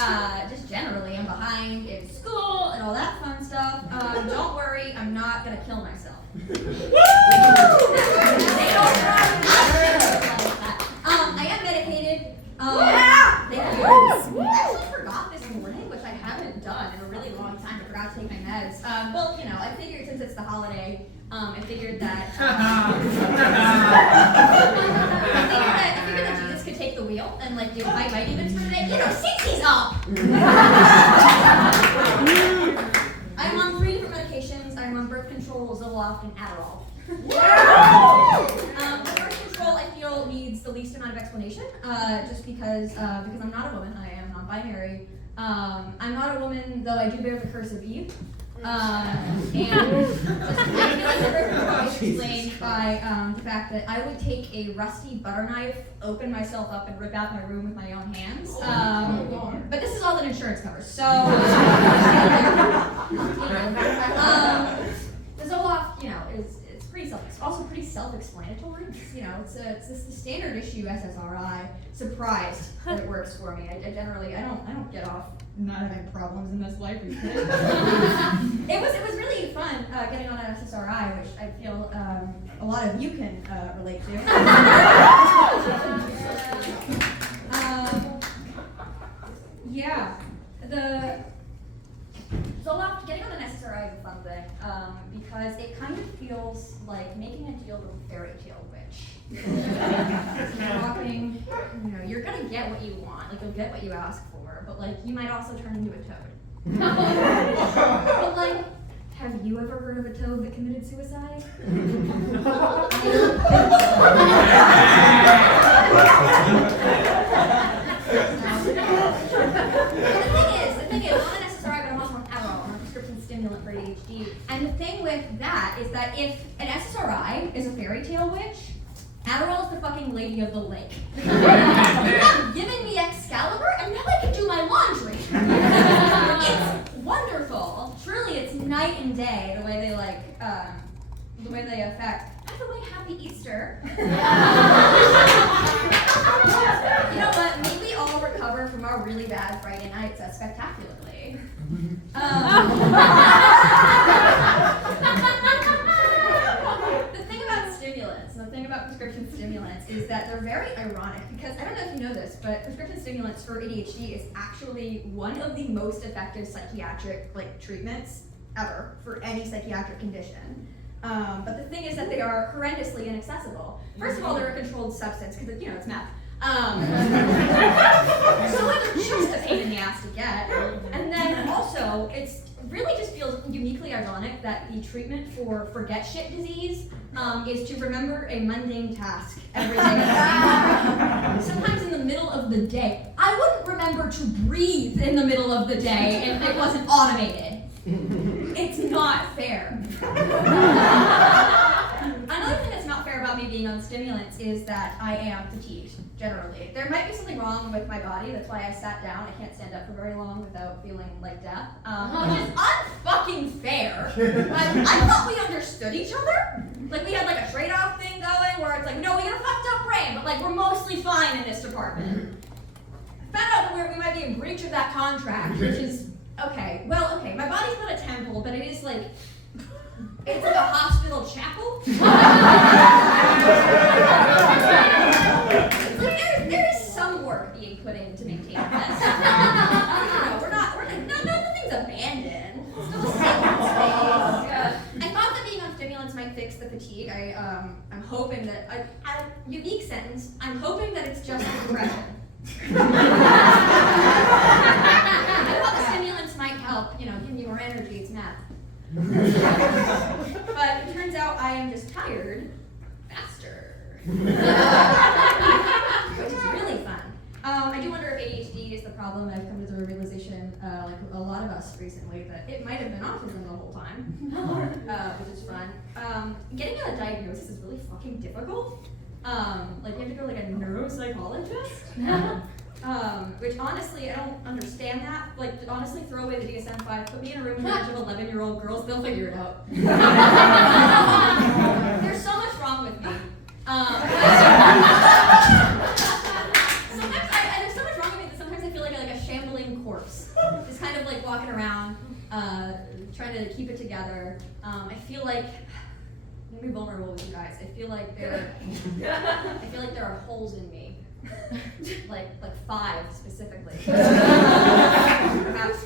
Just generally, I'm behind in school and all that fun stuff. Don't worry, I'm not gonna kill myself. I am medicated. Thank you. I actually forgot this morning, which I haven't done in a really long time. I forgot to take my meds. I figured since it's the holiday, I figured that Jesus could take the wheel and do my vitamins for today. Since he's up. I'm on 3 different medications. I'm on birth control, Zoloft, and Adderall. The birth control I feel needs the least amount of explanation, just because I'm not a woman. I am non-binary. I'm not a woman, though I do bear the curse of Eve. And just, I feel like the birth control is explained by the fact that I would take a rusty butter knife, open myself up, and rip out my room with my own hands. But this is all that insurance covers, so the Zoloft, it's pretty pretty self-explanatory. It's the standard issue SSRI. Surprised that it works for me. I don't get off not having problems in this life. It was really fun getting on an SSRI, which I feel a lot of you can relate to. The Zoloft, getting on an SSRI is a fun thing because it kind of feels like making a deal with a fairy tale witch. You're gonna get what you want, you'll get what you ask for, but you might also turn into a toad. But have you ever heard of a toad that committed suicide? The thing is, I'm on an SSRI, but I'm also on Adderall, I'm a prescription stimulant for ADHD. And the thing with that is that if an SSRI is a fairy tale witch, Adderall is the fucking lady of the lake. You have given me Excalibur, and now I can do my laundry. It's wonderful. Truly, it's night and day the way they affect. By the way, happy Easter. You know what? May we all recover from our really bad Friday nights spectacularly. but prescription stimulants for ADHD is actually one of the most effective psychiatric treatments ever for any psychiatric condition. But the thing is that they are horrendously inaccessible. First of all, they're a controlled substance because it's meth. So they're just a pain in the ass to get. And then also, it really just feels uniquely ironic that the treatment for forget shit disease is to remember a mundane task every day. Sometimes in the middle of the day. I wouldn't remember to breathe in the middle of the day if it wasn't automated. It's not fair. Another thing that's not fair about me being on stimulants is that I am fatigued, generally. There might be something wrong with my body, that's why I sat down. I can't stand up for very long without feeling like death, which is unfucking fair. I thought we understood each other. Like, we had like a trade-off thing going where it's like, no, we got a fucked up brain, but like, we're mostly fine in this department. I found out that we might be in breach of that contract, which is, okay, my body's not a temple, but it is like, it's like a hospital chapel. There is some work being put in to maintain this. Nothing's abandoned. It's still a sacred space. I thought that being on stimulants might fix the fatigue. I'm hoping that, unique sentence, I'm hoping that it's just depression. I thought the stimulants might help, give me more energy, it's math. But it turns out I am just tired faster. Which is really fun. I do wonder if ADHD is the problem. I've come to the realization, like a lot of us recently, that it might have been autism the whole time, which is fun. Getting a diagnosis is really fucking difficult. Like, you have to go to like a neuropsychologist. Which honestly, I don't understand that. Like, honestly, throw away the DSM-5, put me in a room with a bunch of 11-year-old girls, they'll figure it out. There's so much wrong with me. There's so much wrong with me that sometimes I feel like a shambling corpse. Just kind of like walking around, trying to keep it together. I feel like, I'm gonna be vulnerable with you guys. I feel like there are holes in me. like 5 specifically.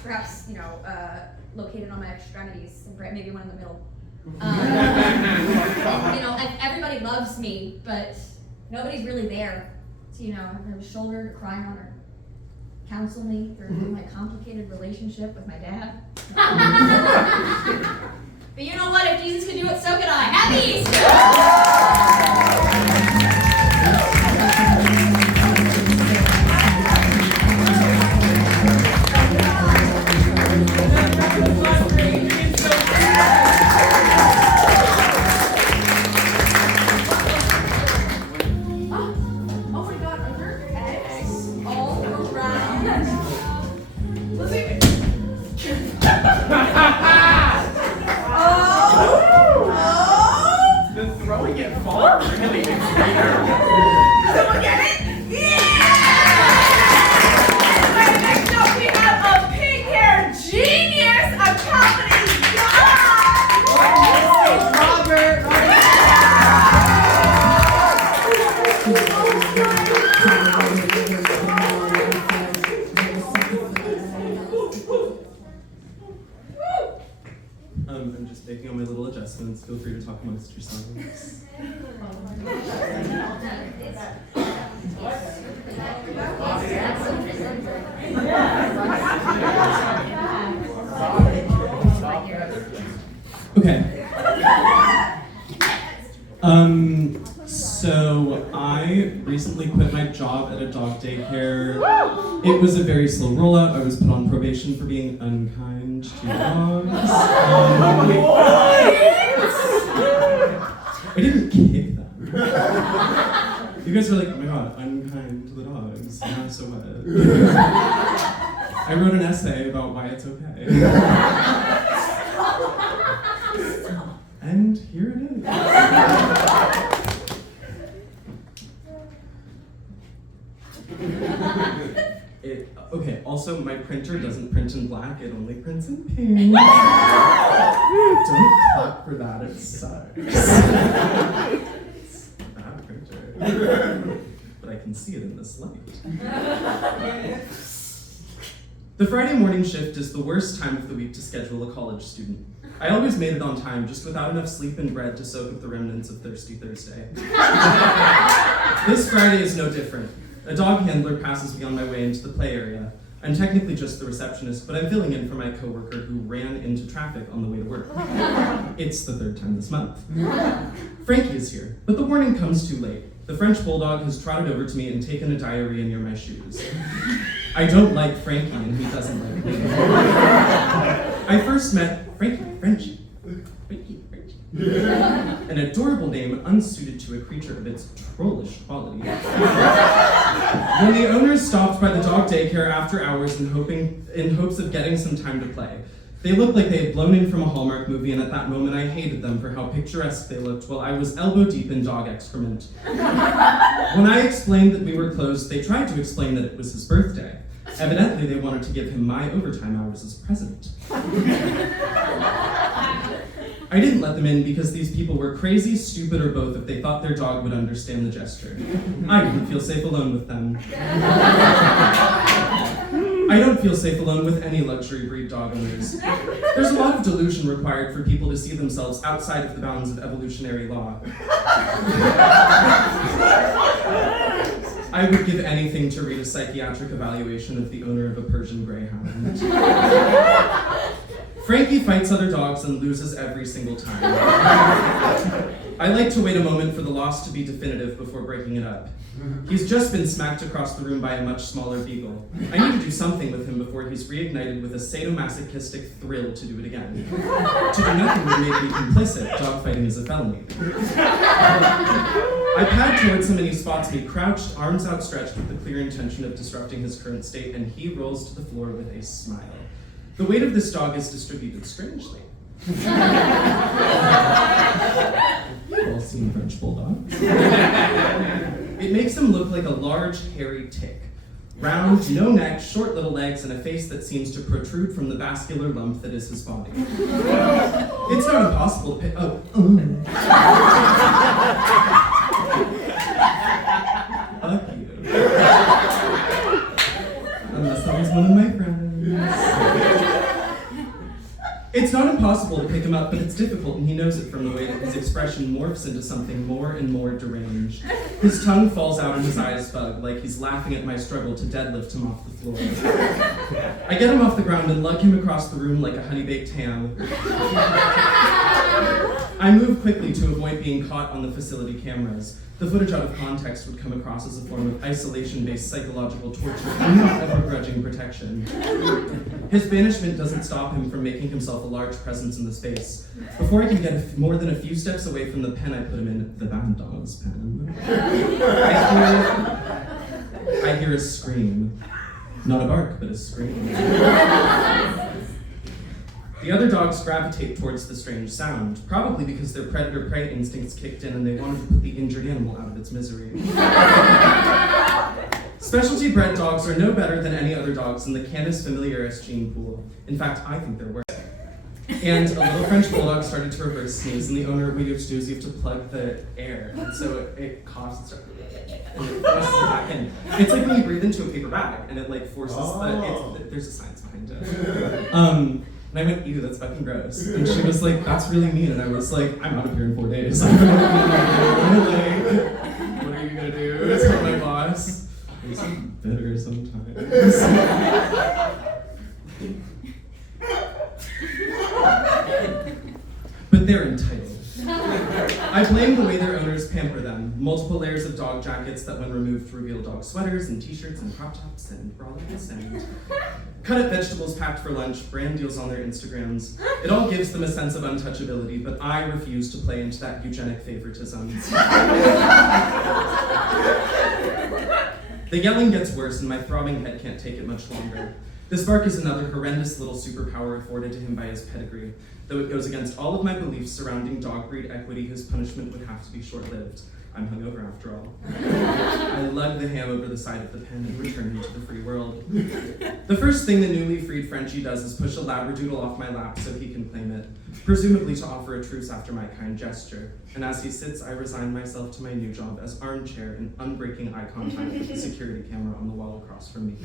perhaps located on my extremities, and maybe one in the middle. Everybody loves me, but nobody's really there to have a shoulder to cry on or counsel me through my complicated relationship with my dad. But you know what? If Jesus could do it, so could I. Happy Easter! Someone get it? Yeah! Anyway, next up we have a pink-haired genius, a comedy god! Robert! I'm just making all my little adjustments. Feel free to talk amongst yourselves. Okay. So I recently quit my job at a dog daycare. It was a very slow rollout. I was put on probation for being unkind to dogs. I didn't kick them. You guys are like, oh my god, unkind to the dogs. Yeah, so what? I wrote an essay about why it's okay. And here it is. Okay, also my printer doesn't print in black, it only prints in pink. Don't clap for that, it sucks. It's a bad printer. But I can can see it in this light. The Friday morning shift is the worst time of the week to schedule a college student. I always made it on time, just without enough sleep and bread to soak up the remnants of Thirsty Thursday. This Friday is no different. A dog handler passes me on my way into the play area. I'm technically just the receptionist, but I'm filling in for my coworker who ran into traffic on the way to work. It's the third time this month. Frankie is here, but the warning comes too late. The French bulldog has trotted over to me and taken a diarrhea near my shoes. I don't like Frankie, and he doesn't like me. I first met Frenchie. An adorable name unsuited to a creature of its trollish quality. When the owners stopped by the dog daycare after hours in hopes of getting some time to play, they looked like they had blown in from a Hallmark movie, and at that moment I hated them for how picturesque they looked while I was elbow deep in dog excrement. When I explained that we were closed, they tried to explain that it was his birthday. Evidently, they wanted to give him my overtime hours as president. I didn't let them in because these people were crazy, stupid, or both if they thought their dog would understand the gesture. I didn't feel safe alone with them. I don't feel safe alone with any luxury breed dog owners. There's a lot of delusion required for people to see themselves outside of the bounds of evolutionary law. I would give anything to read a psychiatric evaluation of the owner of a Persian Greyhound. Frankie fights other dogs and loses every single time. I like to wait a moment for the loss to be definitive before breaking it up. He's just been smacked across the room by a much smaller beagle. I need to do something with him before he's reignited with a sadomasochistic thrill to do it again. To do nothing would make me complicit. Dogfighting is a felony. I pad towards him and he spots me crouched, arms outstretched with the clear intention of disrupting his current state, and he rolls to the floor with a smile. The weight of this dog is distributed strangely. You've all seen French bulldogs. It makes him look like a large, hairy tick. Round, no neck, short little legs, and a face that seems to protrude from the vascular lump that is his body. It's not impossible to pick. Fuck you. Unless that was one of my friends. It's not impossible to pick him up, but it's difficult, and he knows it from the way that his expression morphs into something more and more deranged. His tongue falls out and his eyes bug, like he's laughing at my struggle to deadlift him off the floor. I get him off the ground and lug him across the room like a honey-baked ham. I move quickly to avoid being caught on the facility cameras. The footage out of context would come across as a form of isolation-based psychological torture and not a begrudging protection. His banishment doesn't stop him from making himself a large presence in the space. Before I can get more than a few steps away from the pen I put him in, the bad dog's pen, I hear a scream. Not a bark, but a scream. The other dogs gravitate towards the strange sound, probably because their predator-prey instincts kicked in and they wanted to put the injured animal out of its misery. Specialty bred dogs are no better than any other dogs in the Canis familiaris gene pool. In fact, I think they're worse. And a little French bulldog started to reverse sneeze, and the owner, what you have to do is you have to plug the air, and so it coughs and starts, and it forces it back in. It's like when you breathe into a paper bag, and it like forces, there's a science behind it. And I went, ew, that's fucking gross. And she was like, that's really mean. And I was like, I'm out of here in 4 days. Like, what are you gonna do? It's not my boss. I'm so bitter sometimes. But they're entitled. I blame the way their owners pamper them. Multiple layers of dog jackets that when removed reveal dog sweaters and t-shirts and crop tops and bralettes and cut-up vegetables packed for lunch, brand deals on their Instagrams. It all gives them a sense of untouchability, but I refuse to play into that eugenic favoritism. The yelling gets worse and my throbbing head can't take it much longer. This bark is another horrendous little superpower afforded to him by his pedigree. Though it goes against all of my beliefs surrounding dog breed equity, his punishment would have to be short-lived. I'm hungover after all. I lug the ham over the side of the pen and return into the free world. The first thing the newly freed Frenchie does is push a labradoodle off my lap so he can claim it, presumably to offer a truce after my kind gesture. And as he sits, I resign myself to my new job as armchair and unbreaking eye contact with the security camera on the wall across from me.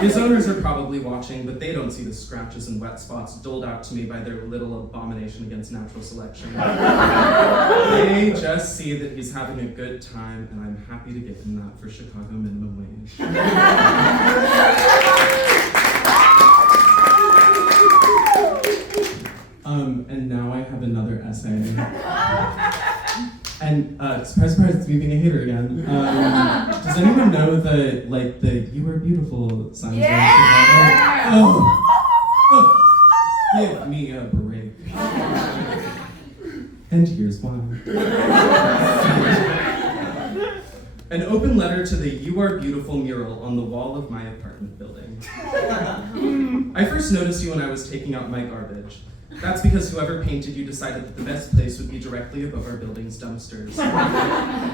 His owners are probably watching, but they don't see the scratches and wet spots doled out to me by their little abomination against natural selection. They just see that he's having a good time, and I'm happy to give him that for Chicago minimum wage. And now I have another essay. And surprise, surprise, it's me being a hater again. Does anyone know the "You Are Beautiful" signs? Yeah! Oh, give me a break. And here's why. An open letter to the "You Are Beautiful" mural on the wall of my apartment building. I first noticed you when I was taking out my garbage. That's because whoever painted you decided that the best place would be directly above our building's dumpsters.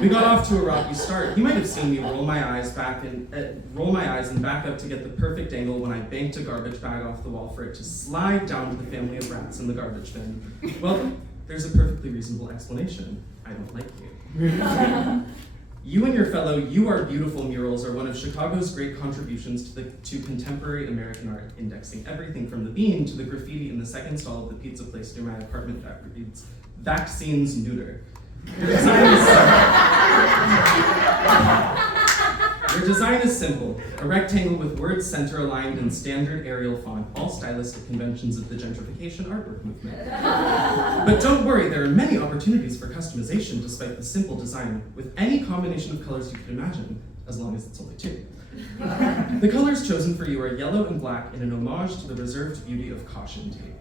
We got off to a rocky start. You might have seen me roll my eyes and back up to get the perfect angle when I banked a garbage bag off the wall for it to slide down to the family of rats in the garbage bin. Well, there's a perfectly reasonable explanation. I don't like you. You and your fellow "You Are Beautiful" murals are one of Chicago's great contributions to contemporary American art, indexing everything from the bean to the graffiti in the second stall of the pizza place near my apartment that reads, "Vaccines neuter." Your design is simple, a rectangle with words center aligned in standard Arial font, all stylistic conventions of the gentrification artwork movement. But don't worry, there are many opportunities for customization despite the simple design, with any combination of colors you could imagine, as long as it's only two. The colors chosen for you are yellow and black in an homage to the reserved beauty of caution tape.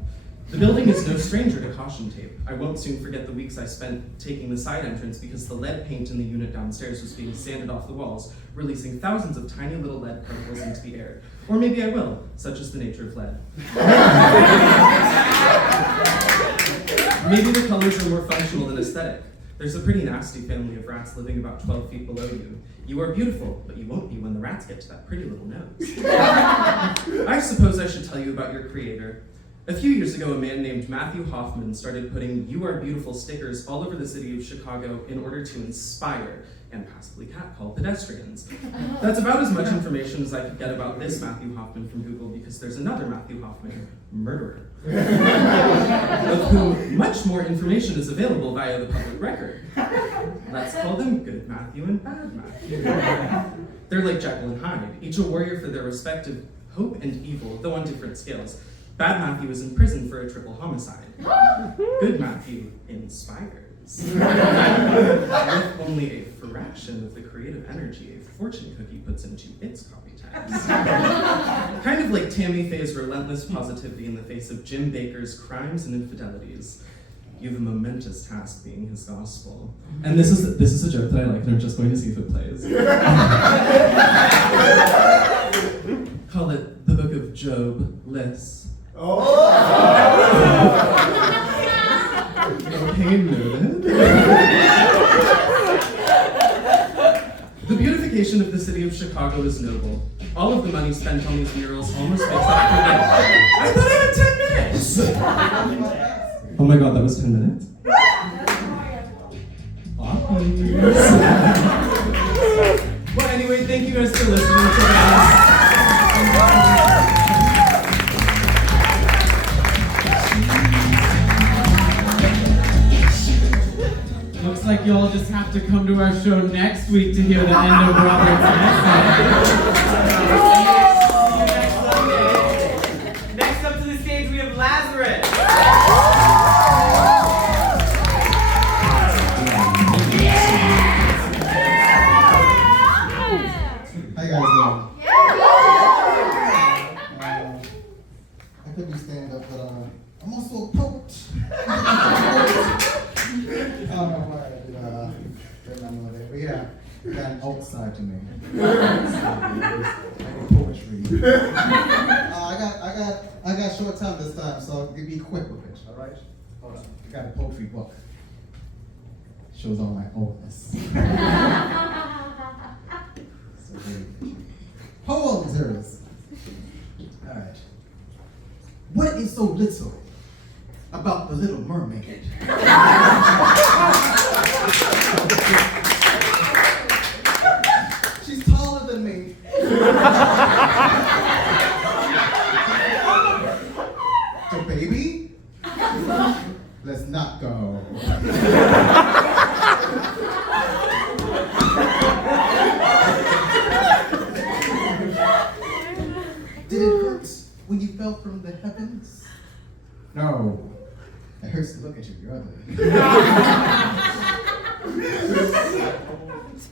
The building is no stranger to caution tape. I won't soon forget the weeks I spent taking the side entrance because the lead paint in the unit downstairs was being sanded off the walls, releasing thousands of tiny little lead particles into the air. Or maybe I will, such is the nature of lead. Maybe the colors are more functional than aesthetic. There's a pretty nasty family of rats living about 12 feet below you. You are beautiful, but you won't be when the rats get to that pretty little nose. I suppose I should tell you about your creator. A few years ago, a man named Matthew Hoffman started putting "You Are Beautiful" stickers all over the city of Chicago in order to inspire and possibly catcall pedestrians. That's about as much information as I could get about this Matthew Hoffman from Google because there's another Matthew Hoffman, murderer, of whom much more information is available via the public record. Let's call them Good Matthew and Bad Matthew. They're like Jekyll and Hyde, each a warrior for their respective hope and evil, though on different scales. Bad Matthew is in prison for a triple homicide. Good Matthew inspires. With only a fraction of the creative energy a fortune cookie puts into its copy text. Kind of like Tammy Faye's relentless positivity in the face of Jim Baker's crimes and infidelities. You have a momentous task being his gospel. And this is a joke that I like, and I'm just going to see if it plays. Call it the Book of Job-less. Oh! No pain noted. The beautification of the city of Chicago is noble. All of the money spent on these murals almost makes up for it. I thought I had 10 minutes! Oh my god, that was 10 minutes? Well, anyway, thank you guys for listening to this. Looks like y'all just have to come to our show next week to hear the end of Robert's essay. Next up to the stage, we have Lazarus. How you guys doing? I couldn't stand up, but I'm also a poet. I don't know why I did remember that, but yeah, I got an outside to me. Like poetry. I got short time this time, so I'll be quick with it. All right. Hold on. I got a poetry book. shows all my oldness. So poem zeros. All right. What is so little about the Little Mermaid? She's taller than me. So baby, let's not go. Did it hurt when you fell from the heavens? No. It hurts to look at you, you're ugly.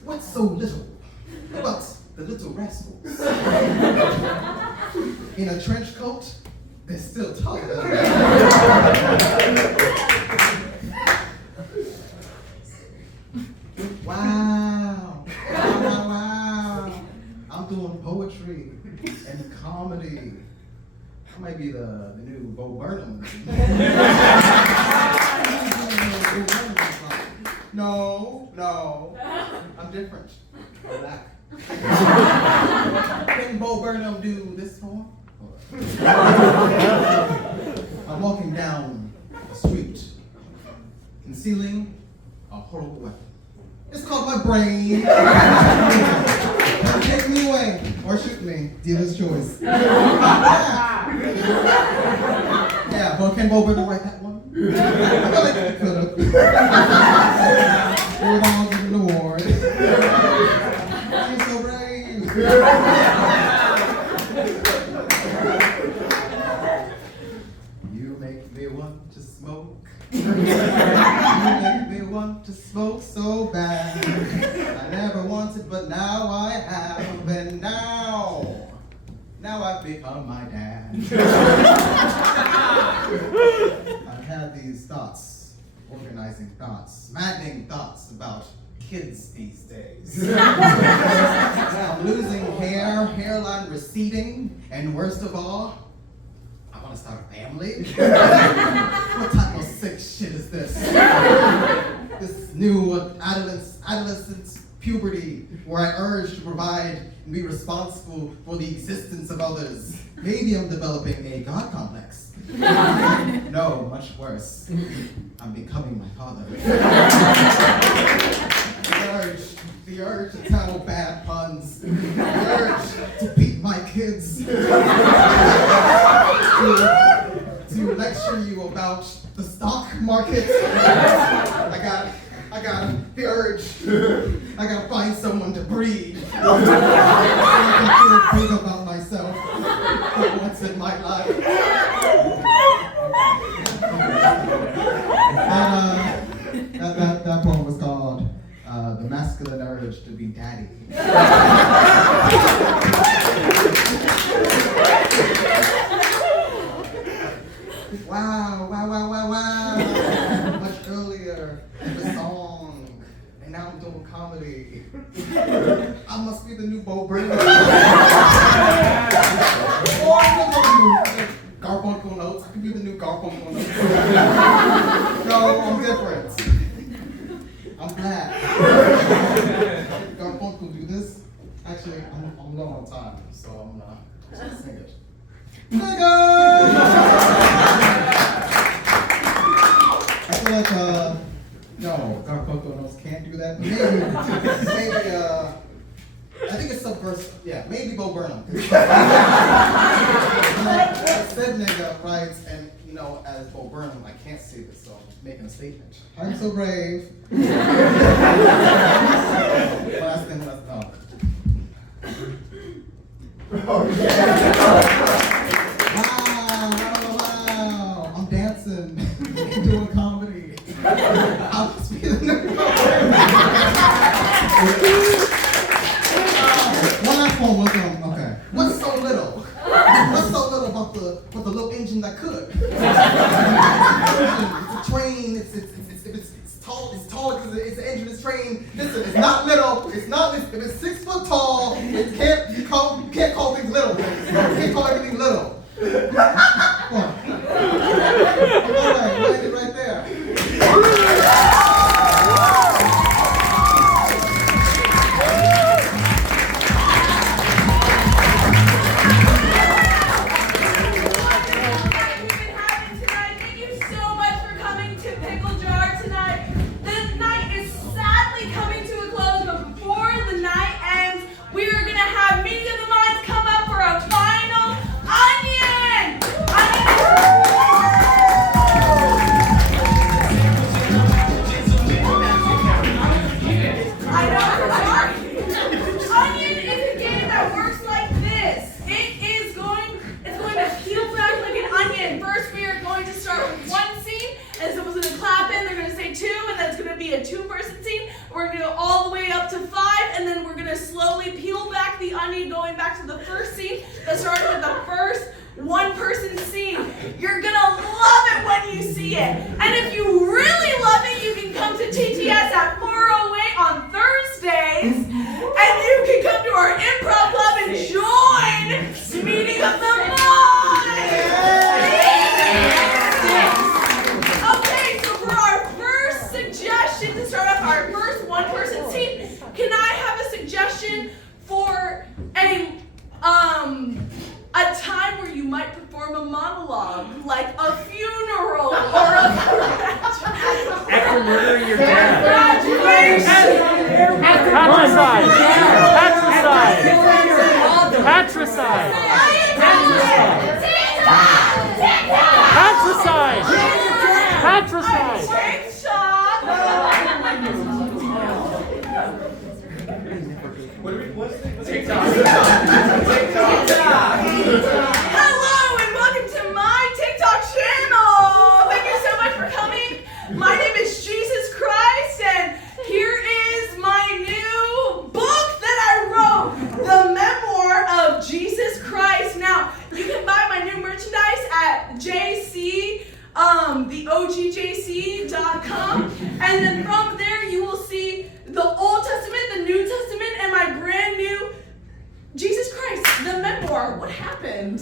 What's so little about the little rascals? In a trench coat, they're still taller than me. Wow. Wow. I'm doing poetry and comedy. I might be the new Bo Burnham. No. I'm different. I'm black. Can Bo Burnham do this poem? I'm walking down a street, concealing a horrible weapon. It's called my brain. Take me away or shoot me. Dealer's choice. Yeah, but can Bo Burnham write that one? I feel like he could have. They were all given an award. She's so brave. You make me want to smoke. You make me want to smoke so bad. I never wanted, but now I have, and now I've become my dad. I've had these thoughts, organizing thoughts, maddening thoughts about kids these days. I'm losing hair, hairline receding, and worst of all, I want to start a family. What type of sick shit is this? This new adolescent puberty where I urge to provide and be responsible for the existence of others. Maybe I'm developing a God complex. No, much worse. I'm becoming my father. The urge to tell bad puns. The urge to beat my kids. To lecture you about the stock market. I got the urge. I gotta find someone to breed. So I can feel big about myself for once in my life. That poem was called The Masculine Urge to Be Daddy. Wow. Much earlier in the song, and now I'm doing comedy. I must be the new Bo Burnham. Or Garfunkel Notes. I could be the new Garfunkel Notes. No, I'm different. I'm black. Garfunkel do this. Actually, I'm low on time, so I'm gonna sing it. Nigga! I feel like, no, Garfunkel Notes can't do that. Maybe, I think it's subversive. Yeah, maybe Bo Burnham. I said nigga, right? And, as Bo Burnham, I can't say this, so I'm just making a statement. I'm so brave. Last thing, Oh, yeah. Wow. I'm dancing, doing comedy. I'll just be the new One last one was, okay. What's so little? What's so little about the little engine that could? It's a train, it's tall because it's an engine, it's train. Listen, it's not little, if it's 6 foot tall, you can't call things little things. You can't call everything little. What? All right, we'll end it right there. be a 2-person scene. We're gonna go all the way up to 5, and then we're gonna slowly peel back the onion, going back to the first scene that started with the first 1-person scene. You're gonna love it when you see it. And if you really love it, you can come to TTS at 408 on Thursdays, and you can come to our improv club and join Meeting of the Minds. Okay, so for our first suggestion to start off our first 1-person scene, can I have a suggestion for a time where you might perform a monologue, like a funeral or a After murdering your dad. Patricide! Patricide! Patricide! Patricide! Hello and welcome to my TikTok channel. Thank you so much for coming. My name is Jesus Christ, and here is my new book that I wrote, The Memoir of Jesus Christ. Now, you can buy my new merchandise at theogjc.com, and then from there you will see the Old Testament, the New Testament, and my brand new Jesus Christ, the memoir. What happened?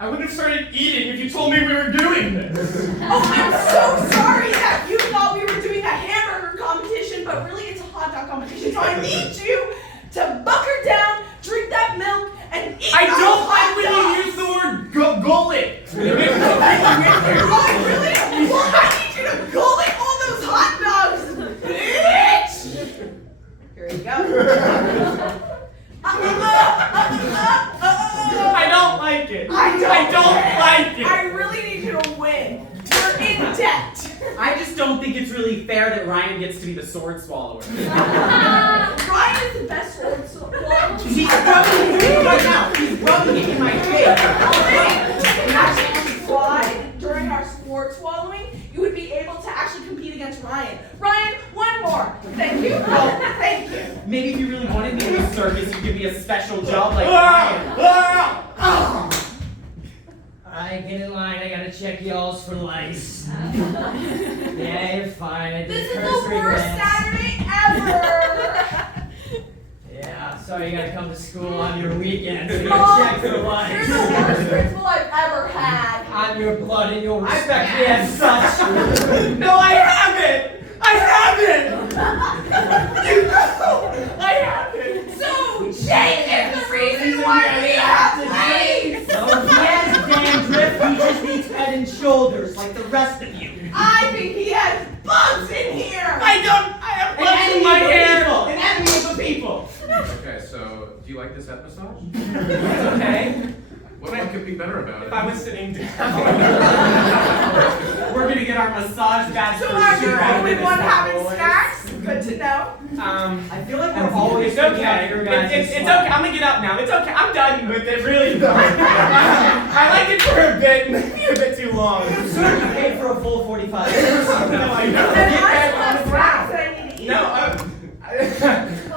I wouldn't have started eating if you told me we were doing this. Oh, I'm so sorry that you thought we were doing a hamburger competition, but really it's a hot dog competition. So I need you to bucker down, drink that milk, and eat I those don't hot like when dogs. you use the word gullet. Oh, really? Well, I need you to gullet all those hot dogs, bitch! Here you go. I don't like it. I don't like it. I really need you to win. You're in debt. I just don't think it's really fair that Ryan gets to be the sword swallower. Ryan is the best sword swallower. He's rubbing it right now. He's rubbing it in my face. Actually, slide during our sword swallowing, you would be able to actually compete against Ryan. Ryan, one more. Thank you. Thank you. Maybe if you really wanted me in the circus, you'd give me a special job like Ryan. Alright, get in line. I gotta check y'alls for lice. Yeah, you're fine. This is the worst Saturday ever. Yeah, sorry you gotta come to school on your weekend. So you Mom, gotta check for lice. You're the worst principal I've ever had. I'm your blood and your respect me as such. No, I haven't. I haven't. You know, I haven't. So, Jake is the reason why we have lice. No, he has dandruff. He just needs head and shoulders like the rest of you. I think he has bugs in here. I have bugs in my hair. An enemy of the people. Okay, so do you like this head massage? It's okay. What could be better about it? If I was sitting down. We're gonna get our massage badge So for are sure. you the only one having snacks? Good to know. I feel like we're always It's okay. It's okay. I'm gonna get up now. It's okay. I'm done with it. Really. I liked it for a bit. Maybe a bit too long. So you paid for a full 45 minutes. No, I know. And I still have snacks that I need to eat. No,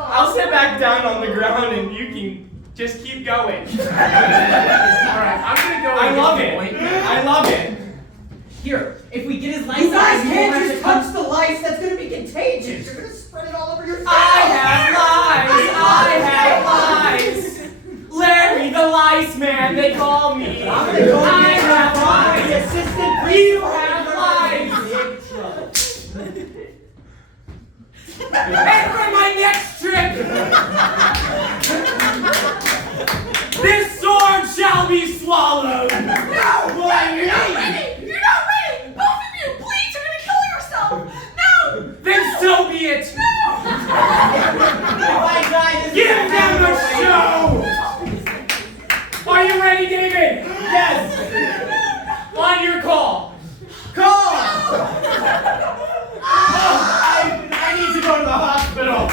I'll sit back down on the ground and you can just keep going. Alright, I'm gonna go. I love it. I love it. Here, if we get his lice You guys out, can't won't just have to touch the lice. That's gonna be contagious. You're gonna spread it all over your face. I have lice. Larry, the lice man, they call me. I'm gonna go I get have the lice. assistant You principal. have lice. Big trouble. And for my next trip, this sword shall be swallowed. No! You're not ready! You're not ready! Both of you! Please, you're gonna kill yourself! No! Then so be it. Bye, guys. Give them a show. Are you ready, David? Yes. On your call. Call! I need to go to the hospital.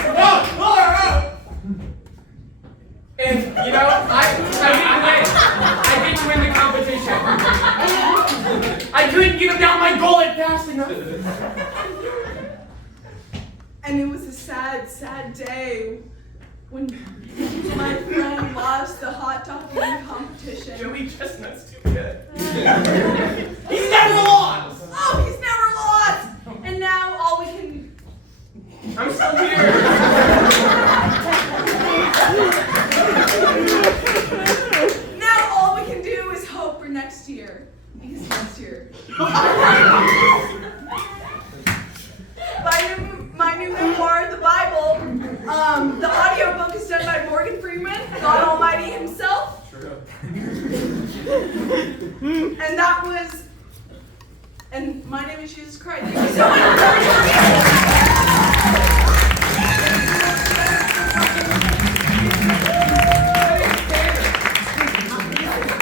And you know, I didn't win the competition. I couldn't get him down my gullet fast enough. And it was a sad, sad day when my friend lost the hot dog eating competition. Joey Chestnut's too good. He's never lost! Oh, he's never lost! And now all we can... I'm still here. Now all we can do is hope for next year. Because next year... My new memoir, The Bible, the audiobook is done by Morgan Freeman, God Almighty himself. And that was, and my name is Jesus Christ. Thank you so much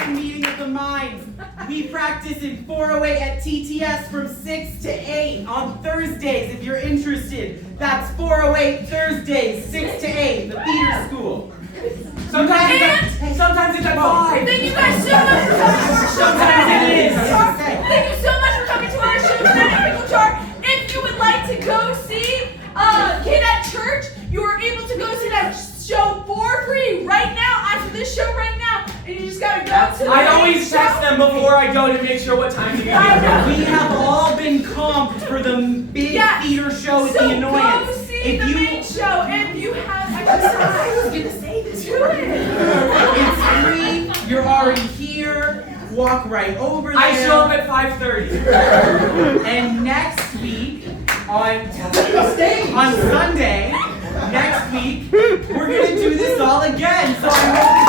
for Meeting of the minds. We practice in 408 at TTS from 6 to 8 on Thursdays if you're interested. That's 408 Thursdays, 6 to 8, the theater school. Sometimes it's at 5. Thank you guys so much for coming to our show. Sometimes it is. Thank you so much for coming to our show tonight at Pickle Jar. If you would like to go see Kid at Church, you are able to go see that show for free right now after this show right now. And you just gotta go to the I always text them before I go to make sure what time to get here. We have all been comped for the big theater show at the Annoyance. Go see the main show if you have exercise. I was gonna say this. Do it. It's free. You're already here. Walk right over there. I show up at 5:30. And next week on Sunday, next week we're gonna do this all again. So I hope